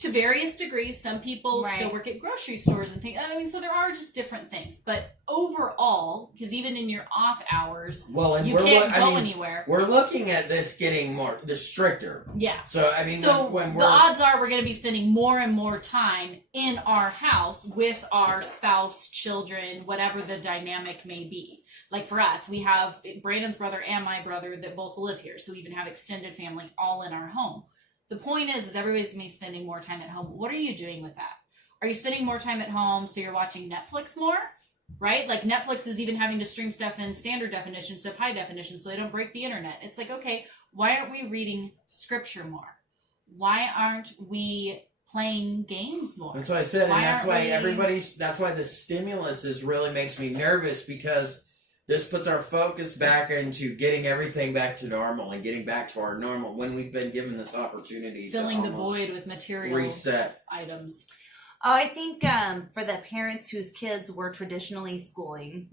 To various degrees, some people still work at grocery stores and things. I mean, so there are just different things. But overall, because even in your off hours, you can't go anywhere. We're looking at this getting stricter. Yeah. So, I mean, when the odds are we're going to be spending more and more time in our house with our spouse, children, whatever the dynamic may be. Like for us, we have Brandon's brother and my brother that both live here. So we even have extended family all in our home. The point is everybody's going to be spending more time at home. What are you doing with that? Are you spending more time at home so you're watching Netflix more? Right? Like Netflix is even having to stream stuff in standard definition instead of high definition so they don't break the internet. It's like, okay, why aren't we reading scripture more? Why aren't we playing games more? That's what I said, and that's why the stimulus really makes me nervous, because this puts our focus back into getting everything back to normal and getting back to our normal when we've been given this opportunity filling the void with material reset items. Oh, I think for the parents whose kids were traditionally schooling,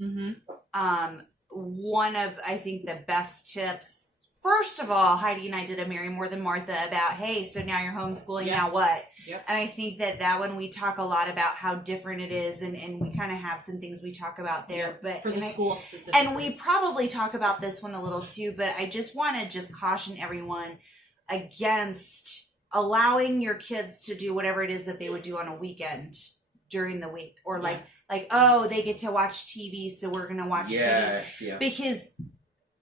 one of, I think, the best tips, first of all, Heidi and I did a Mary More Than Martha about, hey, so now you're homeschooling, now what? Yep. And I think that one we talk a lot about how different it is, and we kind of have some things we talk about there. But for the school specifically. And we probably talk about this one a little too, but I just want to caution everyone against allowing your kids to do whatever it is that they would do on a weekend during the week, or like oh, they get to watch TV, so we're going to watch TV. Yeah. Because,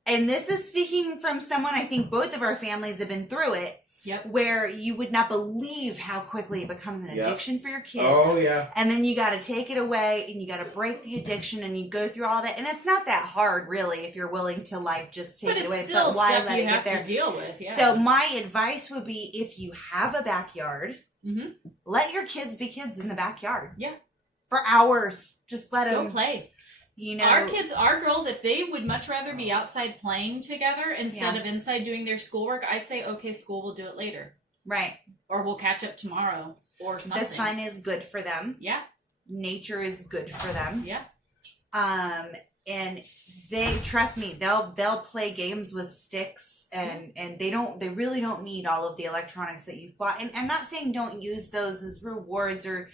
and this is speaking from someone, I think both of our families have been through it. Yep. Where you would not believe how quickly it becomes an addiction for your kids. Oh, yeah. And then you got to take it away, and you got to break the addiction, and you go through all that. And it's not that hard, really, if you're willing to just take it away. But it's still stuff you have to deal with. Yeah. So my advice would be, if you have a backyard, let your kids be kids in the backyard. Yeah. For hours. Just let them go play. You know, our girls, if they would much rather be outside playing together instead of inside doing their schoolwork, I say, okay, school, we'll do it later. Right. Or we'll catch up tomorrow or something. The sun is good for them. Yeah. Nature is good for them. Yeah. And they, trust me, they'll play games with sticks and they really don't need all of the electronics that you've bought. And I'm not saying don't use those as rewards or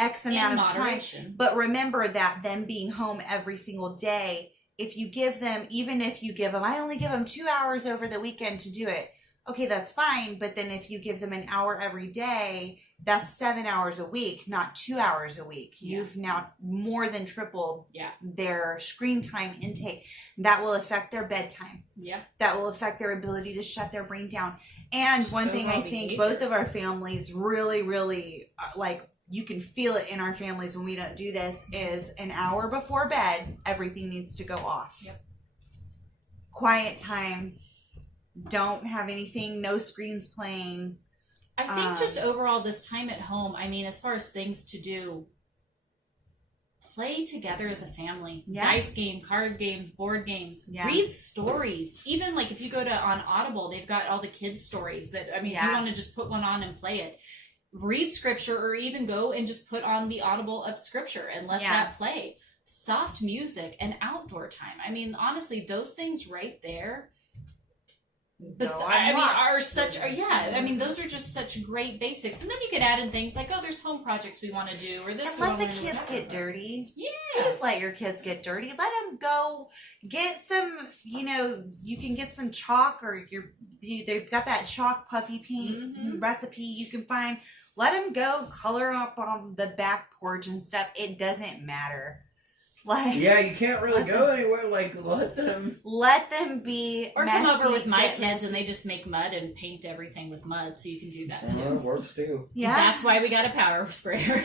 X amount of time, but remember that them being home every single day, if you give them, even if you give them, I only give them 2 hours over the weekend to do it. Okay, that's fine. But then if you give them an hour every day, that's 7 hours a week, not 2 hours a week. Yeah. You've now more than tripled their screen time intake. That will affect their bedtime. Yeah. That will affect their ability to shut their brain down. And one thing I think both of our families really, really like, you can feel it in our families when we don't do this, is an hour before bed, everything needs to go off. Yep. Quiet time. Don't have anything, no screens playing. I think just overall this time at home, I mean, as far as things to do, play together as a family. Yeah. Dice game, card games, board games. Yeah. Read stories. Even like if you go to on Audible, they've got all the kids' stories that, I mean, if you want to just put one on and play it. Read scripture, or even go and just put on the Audible of scripture and let that play. Soft music and outdoor time. I mean, honestly, those things right there. Those are just such great basics. And then you could add in things like, oh, there's home projects we want to do, or this. And let the kids get dirty. Yeah. Please let your kids get dirty. Let them go get some, you can get some chalk, or they've got that chalk puffy paint recipe you can find. Let them go color up on the back porch and stuff. It doesn't matter. Like, yeah, you can't really go anywhere. Like, let them be, or messy, come over with my kids and they just make mud and paint everything with mud, so you can do that too. It works too. Yeah, that's why we got a power sprayer.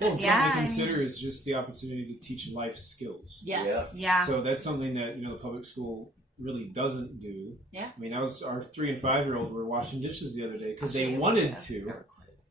Well, something to consider is just the opportunity to teach life skills. Yes. Yeah. So that's something that the public school really doesn't do. Yeah. I mean, our 3 and 5 year old were washing dishes the other day because they wanted to,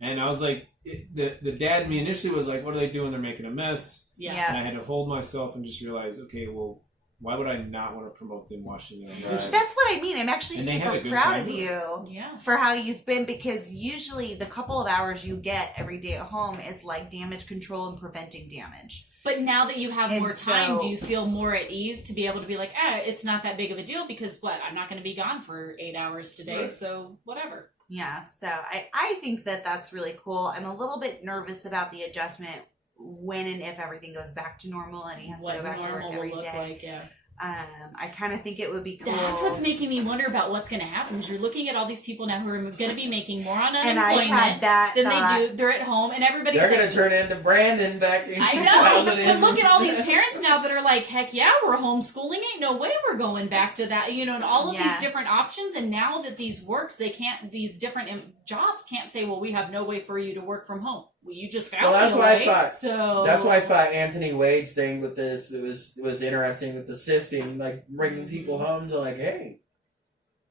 and I was like, the dad in me initially was like, what are they doing? They're making a mess. Yeah. And I had to hold myself and just realize, okay, well, why would I not want to promote them washing their own dishes? That's what I mean. I'm actually super proud of you for how you've been, because usually the couple of hours you get every day at home is like damage control and preventing damage. But now that you have more time, do you feel more at ease to be able to be like, it's not that big of a deal because I'm not going to be gone for 8 hours today, so whatever. Yeah, so I think that's really cool. I'm a little bit nervous about the adjustment when and if everything goes back to normal and he has to go back to work every day. I kind of think it would be cool. That's what's making me wonder about what's going to happen, because you're looking at all these people now who are going to be making more on unemployment than they do. They're at home, and everybody's they're going to turn into Brandon back in 2000. I know, but look at all these parents now that are like, heck yeah, we're homeschooling. Ain't no way we're going back to that. And all of these different options. And now that these works, these different jobs can't say, well, we have no way for you to work from home. Well, you just found that's a why way, that's why I thought Anthony Wade's thing with this was interesting with the sifting, like bringing people home to like, hey,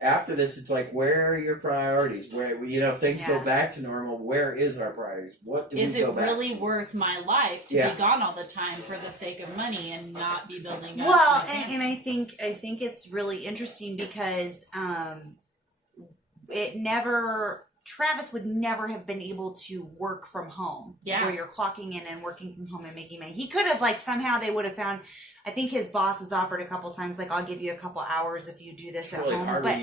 after this, it's like, where are your priorities? Where if things go back to normal, where is our priorities? What do we go back to? Is it really worth my life to be gone all the time for the sake of money and not be building up? Well, and I think it's really interesting because Travis would never have been able to work from home where you're clocking in and working from home and making money. He could have, somehow they would have found, I think his boss has offered a couple times, I'll give you a couple hours if you do this at home. But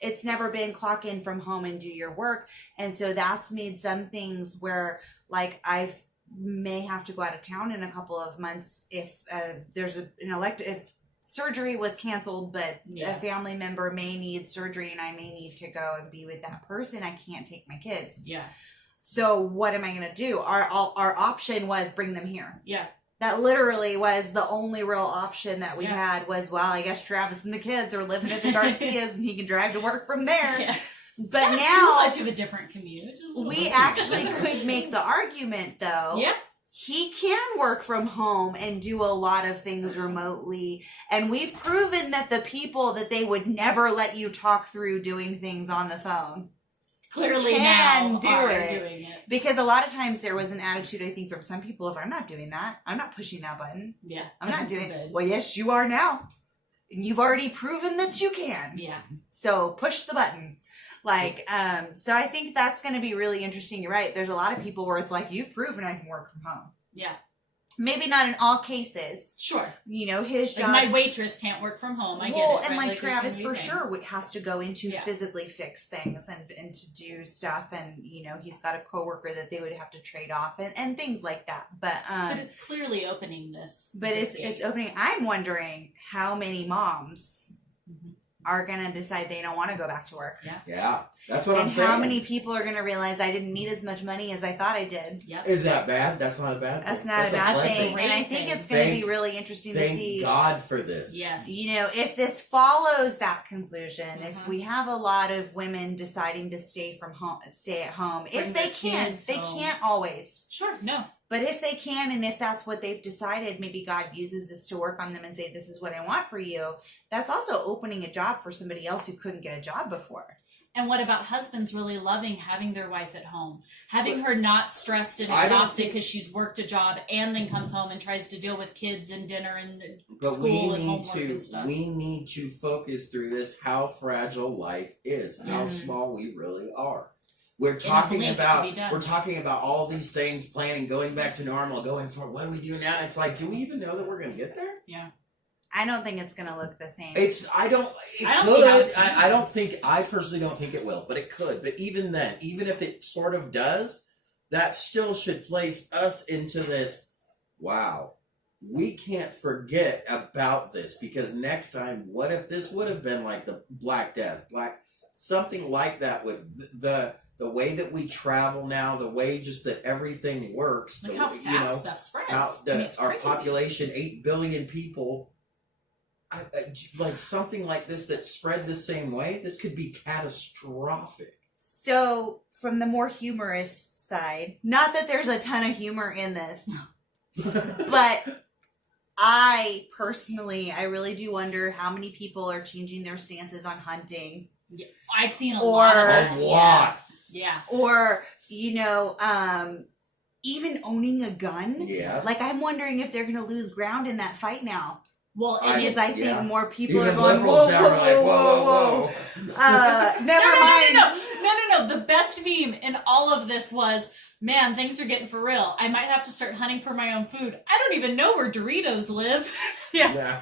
it's never been clock in from home and do your work. And so that's made some things where, I may have to go out of town in a couple of months if there's an if surgery was canceled, but a family member may need surgery and I may need to go and be with that person. I can't take my kids. Yeah. So what am I going to do? Our option was bring them here. Yeah. That literally was the only real option that we had was, well, I guess Travis and the kids are living at the Garcias and he can drive to work from there. Yeah. But not now too much of a different commute. We actually could make the argument though. Yeah. He can work from home and do a lot of things remotely. And we've proven that the people that they would never let you talk through doing things on the phone. clearly can now do are it. doing it. Because a lot of times there was an attitude, I think, from some people, if I'm not doing that, I'm not pushing that button. Yeah. I'm not doing it. Well, yes, you are now. And you've already proven that you can. Yeah. So push the button. Like, so I think that's going to be really interesting. You're right. There's a lot of people where it's like, you've proven I can work from home. Yeah. Maybe not in all cases. Sure. You know, his job. Like my waitress can't work from home. I get it. Well, Right? and like there's Travis gonna be for things. sure has to go into Yeah. physically fix things and to do stuff, and you know he's got a coworker that they would have to trade off and things like that. But it's clearly opening this. But this it's gate. opening. I'm wondering how many moms Mhm. are gonna decide they don't want to go back to work. Yeah, that's what I'm saying. And how many people are gonna realize I didn't need as much money as I thought I did? Yep. Is that bad? That's not a bad thing. That's not a bad blessing. thing, and I Great think thing. it's gonna be Thank- really interesting to Thank see. God for this. Yes. You know, if this follows that conclusion, if Mhm. we have a lot of women deciding to stay at home, Bring if their they can't, kids they home. can't always. Sure. No. But if they can, and if that's what they've decided, maybe God uses this to work on them and say, this is what I want for you. That's also opening a job for somebody else who couldn't get a job before. And what about husbands really loving having their wife at home, having her not stressed and I don't exhausted think- because she's worked a job and then comes home and tries to deal with kids and dinner and But we school and need homework to and stuff. we need to focus through this how fragile life is, how Yes. small we really are. We're a talking blink, it about can be done. we're talking about all these things, planning, going back to normal, going for what do we do now? It's like, do we even know that we're gonna get there? I don't think it's going to look the same. I don't see how it can. I don't think I personally don't think it will, but it could. But even then, even if it sort of does, that still should place us into this, wow, we can't forget about this, because next time, what if this would have been like the Black Death, something like that, with the way that we travel now, the way just that everything works. Look the, how fast stuff spreads. Our Crazy. population, 8 billion people. Like something like this that spread the same way, this could be catastrophic. So, from the more humorous side, not that there's a ton of humor in this, but I personally, I really do wonder how many people are changing their stances on hunting. Yeah, I've seen a Or- lot of A that. lot. Yeah. Or, you know, even owning a gun. Yeah. Like, I'm wondering if they're going to lose ground in that fight now. Well, and Because it's, I think yeah. more people Even are going, liberals whoa, now whoa, are like, whoa, whoa, whoa. Never mind. No. The best meme in all of this was, man, things are getting for real. I might have to start hunting for my own food. I don't even know where Doritos live. Yeah.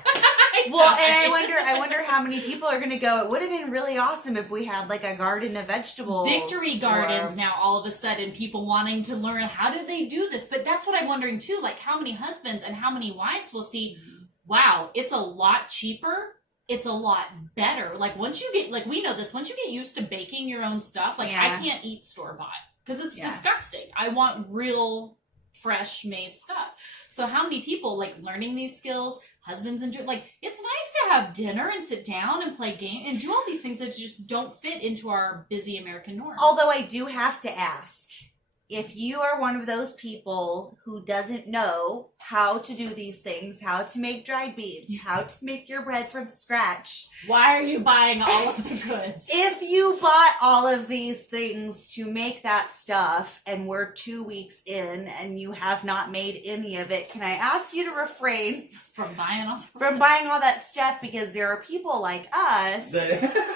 Well, and I wonder how many people are going to go, it would have been really awesome if we had like a garden of vegetables. Victory gardens now, all of a sudden, people wanting to learn how do they do this. But that's what I'm wondering too, like how many husbands and how many wives will see, wow, it's a lot cheaper. It's a lot better. Like once you get, like we know this, once you get used to baking your own stuff, like I can't eat store-bought because it's disgusting. I want real, fresh made stuff. So how many people like learning these skills, husbands and like, it's nice to have dinner and sit down and play game and do all these things that just don't fit into our busy American norm. Although I do have to ask, if you are one of those people who doesn't know how to do these things, how to make dried beans, how to make your bread from scratch, Why are you buying all of the goods? if you bought all of these things to make that stuff and we're 2 weeks in and you have not made any of it, can I ask you to refrain From buying all the from buying all that stuff? Because there are people like us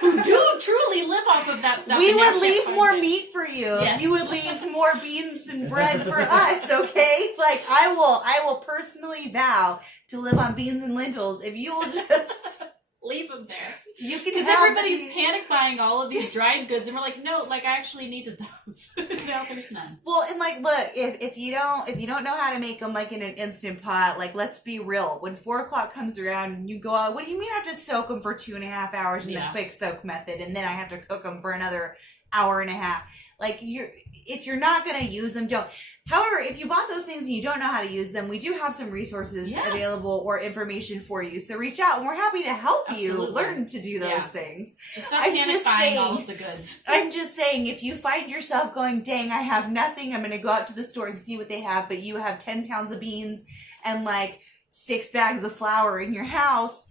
who do truly live off of that stuff. we and now would can't leave find more it. meat for you. Yes. You would leave more beans and bread for us, okay? Like I will personally vow to live on beans and lentils if you will just Leave them there. you can Because have everybody's the- panic buying all of these dried goods, and we're like, no, like I actually needed those. Now there's none. Well, and like, look, if you don't know how to make them like in an instant pot, like let's be real. When 4 o'clock comes around and you go out, what do you mean I have to soak them for 2.5 hours in the quick soak method, and then I have to cook them for another hour and a half? Like if you're not gonna use them, don't. However, if you bought those things and you don't know how to use them, we do have some resources available or information for you. So reach out, and we're happy to help you learn to do those things. Just stop I'm panic just buying saying- all of the goods. I'm just saying, if you find yourself going, dang, I have nothing, I'm going to go out to the store and see what they have, but you have 10 pounds of beans and like 6 bags of flour in your house,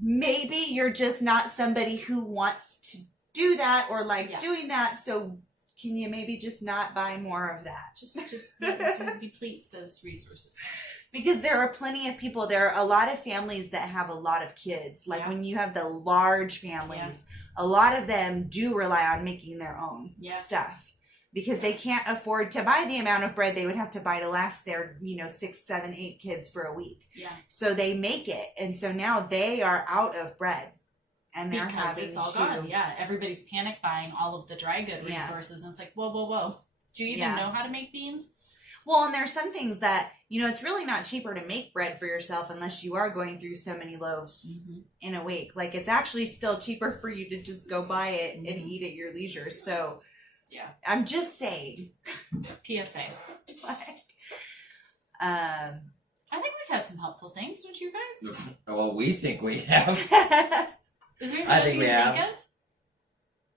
maybe you're just not somebody who wants to do that or likes doing that. So can you maybe just not buy more of that? Just deplete those resources first. Because there are plenty of people, there are a lot of families that have a lot of kids. Like when you have the large families, a lot of them do rely on making their own stuff. Because they can't afford to buy the amount of bread they would have to buy to last their, 6, 7, 8 kids for a week. Yeah. So they make it. And so now they are out of bread. And they're having it's all gone. Yeah. Everybody's panic buying all of the dry good resources. And it's like, whoa. Do you even know how to make beans? Well, and there's some things that, it's really not cheaper to make bread for yourself unless you are going through so many loaves in a week. Like, it's actually still cheaper for you to just go buy it and eat at your leisure. So... yeah, I'm just saying. PSA. I think we've had some helpful things, don't you guys? Well, we think we have. Is there anything else you can think of?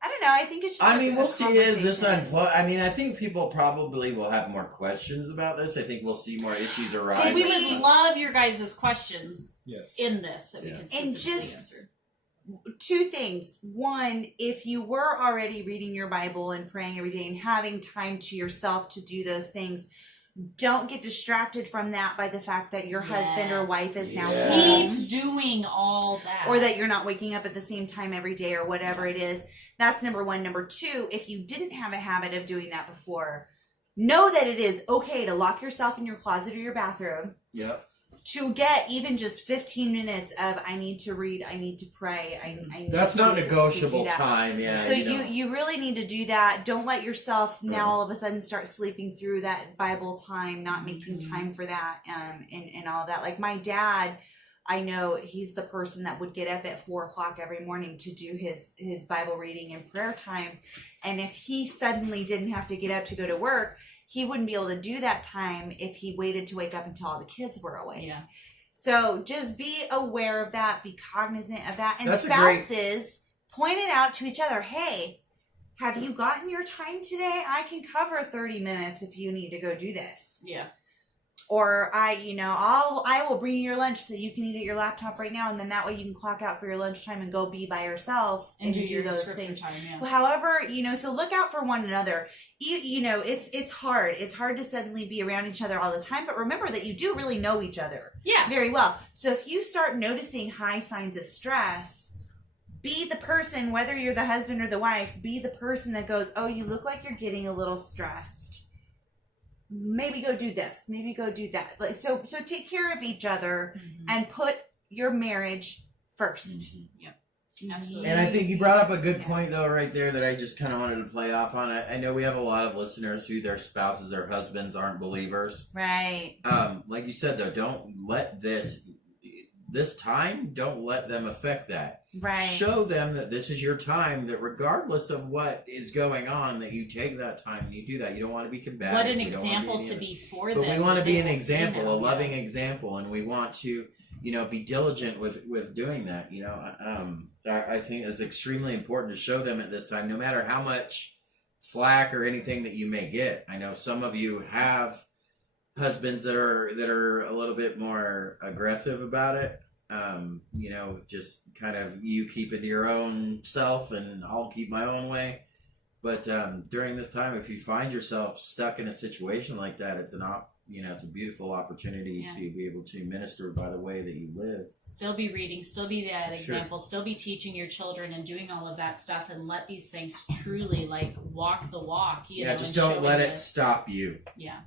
I don't know. I think it's just. We'll see. Is this unplugged? I think people probably will have more questions about this. I think we'll see more issues arise. So we would love your guys' questions. Yes. In this that we can specifically answer. 2 things. One, if you were already reading your Bible and praying every day and having time to yourself to do those things, don't get distracted from that by the fact that your husband or wife is now home. Keep doing all that. Or that you're not waking up at the same time every day or whatever it is. That's number 1. Number 2, if you didn't have a habit of doing that before, know that it is okay to lock yourself in your closet or your bathroom. Yep. To get even just 15 minutes of I need to read, I need to pray, I need that's to, not negotiable to time, yeah. So you really need to do that. Don't let yourself now all of a sudden start sleeping through that Bible time, not making time for that, and all of that. Like my dad, I know he's the person that would get up at 4:00 every morning to do his Bible reading and prayer time, and if he suddenly didn't have to get up to go to work, he wouldn't be able to do that time if he waited to wake up until all the kids were awake. Yeah. So just be aware of that. Be cognizant of that. And spouses, point it out to each other. Hey, have you gotten your time today? I can cover 30 minutes if you need to go do this. Yeah. Or I will bring you your lunch so you can eat at your laptop right now, and then that way you can clock out for your lunchtime and go be by yourself and do those things. Time, yeah. Well, however, so look out for one another. It's hard. It's hard to suddenly be around each other all the time, but remember that you do really know each other very well. So if you start noticing high signs of stress, be the person, whether you're the husband or the wife, be the person that goes, oh, you look like you're getting a little stressed. Maybe go do this. Maybe go do that. Like so take care of each other and put your marriage first. Yep. Absolutely. And I think you brought up a good point though right there that I just kind of wanted to play off on. I know we have a lot of listeners who their spouses or husbands aren't believers. Right. Like you said though, don't let this time, don't let them affect that. Right. Show them that this is your time, that regardless of what is going on, that you take that time and you do that. You don't want to be combative. What an example to be for them. But we want to be an example, a loving example, and we want to, be diligent with doing that. I think it's extremely important to show them at this time, no matter how much flack or anything that you may get. I know some of you have husbands that are a little bit more aggressive about it. Just kind of you keep it to your own self and I'll keep my own way. But during this time, if you find yourself stuck in a situation like that, it's it's a beautiful opportunity to be able to minister by the way that you live. Still be reading, still be that example, still be teaching your children and doing all of that stuff, and let these things truly walk the walk. Just don't let it stop you. Yeah.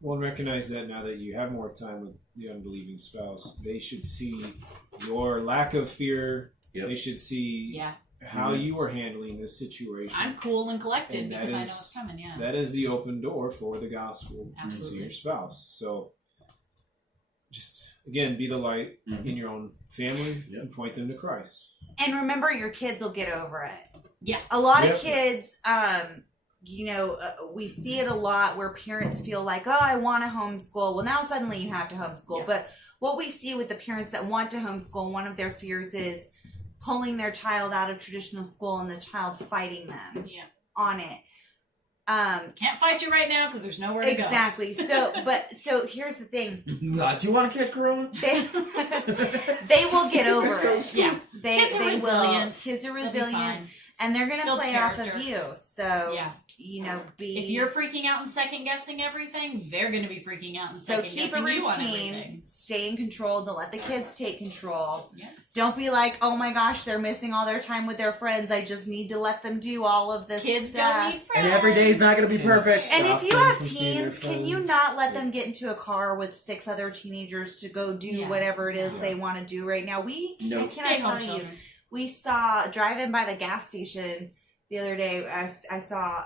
Well, and recognize that now that you have more time with the unbelieving spouse, they should see your lack of fear. Yep. They should see how you are handling this situation. I'm cool and collected because I know what's coming. Yeah, that is the open door for the gospel to your spouse. So, just again, be the light in your own family and point them to Christ. And remember, your kids will get over it. Yeah, a lot of kids. We see it a lot where parents feel like, oh, I want to homeschool. Well, now suddenly you have to homeschool. Yeah. But what we see with the parents that want to homeschool, one of their fears is pulling their child out of traditional school and the child fighting them on it. Can't fight you right now because there's nowhere to go. Exactly. So here's the thing. Do you want to catch corona? They will get over it. Yeah. Kids are resilient. Kids are resilient. And they're going to Builds play off character. of you. So, Yeah. you know, If you're freaking out and second guessing everything, they're going to be freaking out and so second keep a guessing you on routine, everything. stay in control, don't let the kids take control. Yeah. Don't be like, oh my gosh, they're missing all their time with their friends. I just need to let them do all of this Kids stuff. don't need friends. And every day's not going to be perfect. And if Stop you them have from seeing their teens, can you friends. not let them get into a car with 6 other teenagers to go do Yeah. whatever it is they want to do right now? No. I Stay cannot home, tell you. children. We saw driving by the gas station the other day. I saw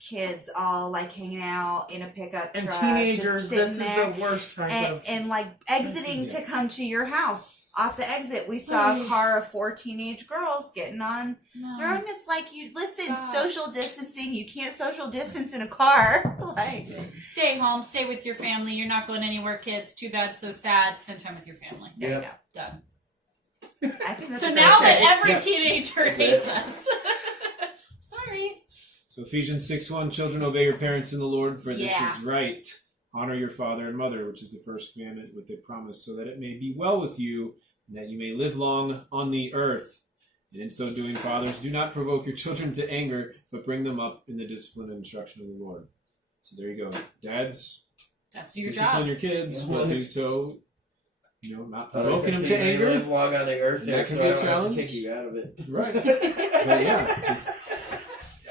kids all like hanging out in a pickup And truck, teenagers, just this sitting is there the worst type and, of. and like exiting to come to your house. Off the exit, we saw a car of 4 teenage girls getting on their own. It's like, you listen, God. social distancing. You can't social distance in a car. Like, Stay home. Stay with your family. You're not going anywhere, kids. Too bad, so sad. Spend time with your family. there you go. Done. I think that's So a now great that thing. every Yeah. teenager hates us. Sorry. So Ephesians 6:1, children, obey your parents in the Lord, for this Yeah. is right. Honor your father and mother, which is the first commandment with a promise, so that it may be well with you, and that you may live long on the earth. And in so doing, fathers, do not provoke your children to anger, but bring them up in the discipline and instruction of the Lord. So there you go. Dads, That's your discipline job. your kids, but do so, not I like provoking them see to you anger. live long on the earth, That there, can so be I a don't have to challenge. take you out of it. Right. But yeah, just,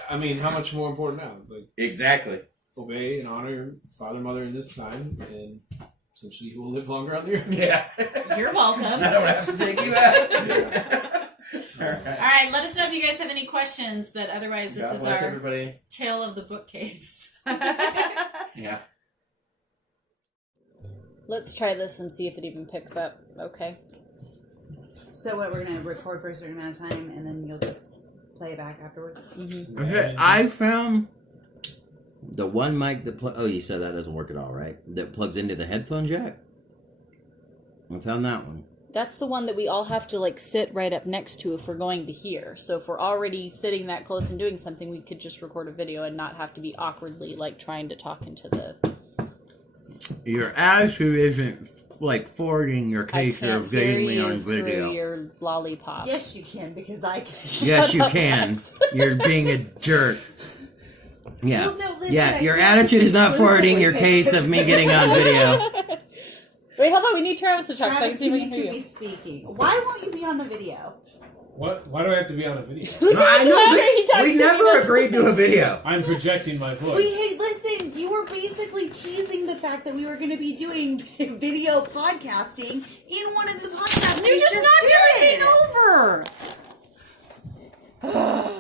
I mean, how much more important now? Like, Exactly. obey and honor your father and mother in this time, and essentially you will live longer on the earth. Yeah. You're welcome. I don't have to take you out. All right, let us know if you guys have any questions, but otherwise this God is bless our everybody. tale of the bookcase. Yeah. Let's try this and see if it even picks up. Okay. So what, we're going to record for a certain amount of time, and then you'll just play it back afterwards? Okay, I found the one mic that oh, you said that doesn't work at all, right? That plugs into the headphone jack. I found that one. That's the one that we all have to like sit right up next to if we're going to hear. So if we're already sitting that close and doing something, we could just record a video and not have to be awkwardly like trying to talk into the. Your attitude isn't like forwarding your case I can't of getting me hear on you through video. your lollipop. Yes, you can, because I can. Yes, you can. You're being a jerk. Yeah. Well, no, listen, Yeah, I your can't attitude is not exclusively forwarding your pick- case of me getting on video. Wait, hold on. We need Travis to talk so I can Travis, see if you we can need hear to be you. speaking. Why won't you be on the video? What? Why do I have to be on a video? I know He this, talks we to me, never doesn't agreed to a video. I'm projecting my voice. Listen, you were basically teasing the fact that we were going to be doing video podcasting in one of the podcasts. You we just knocked did. everything over.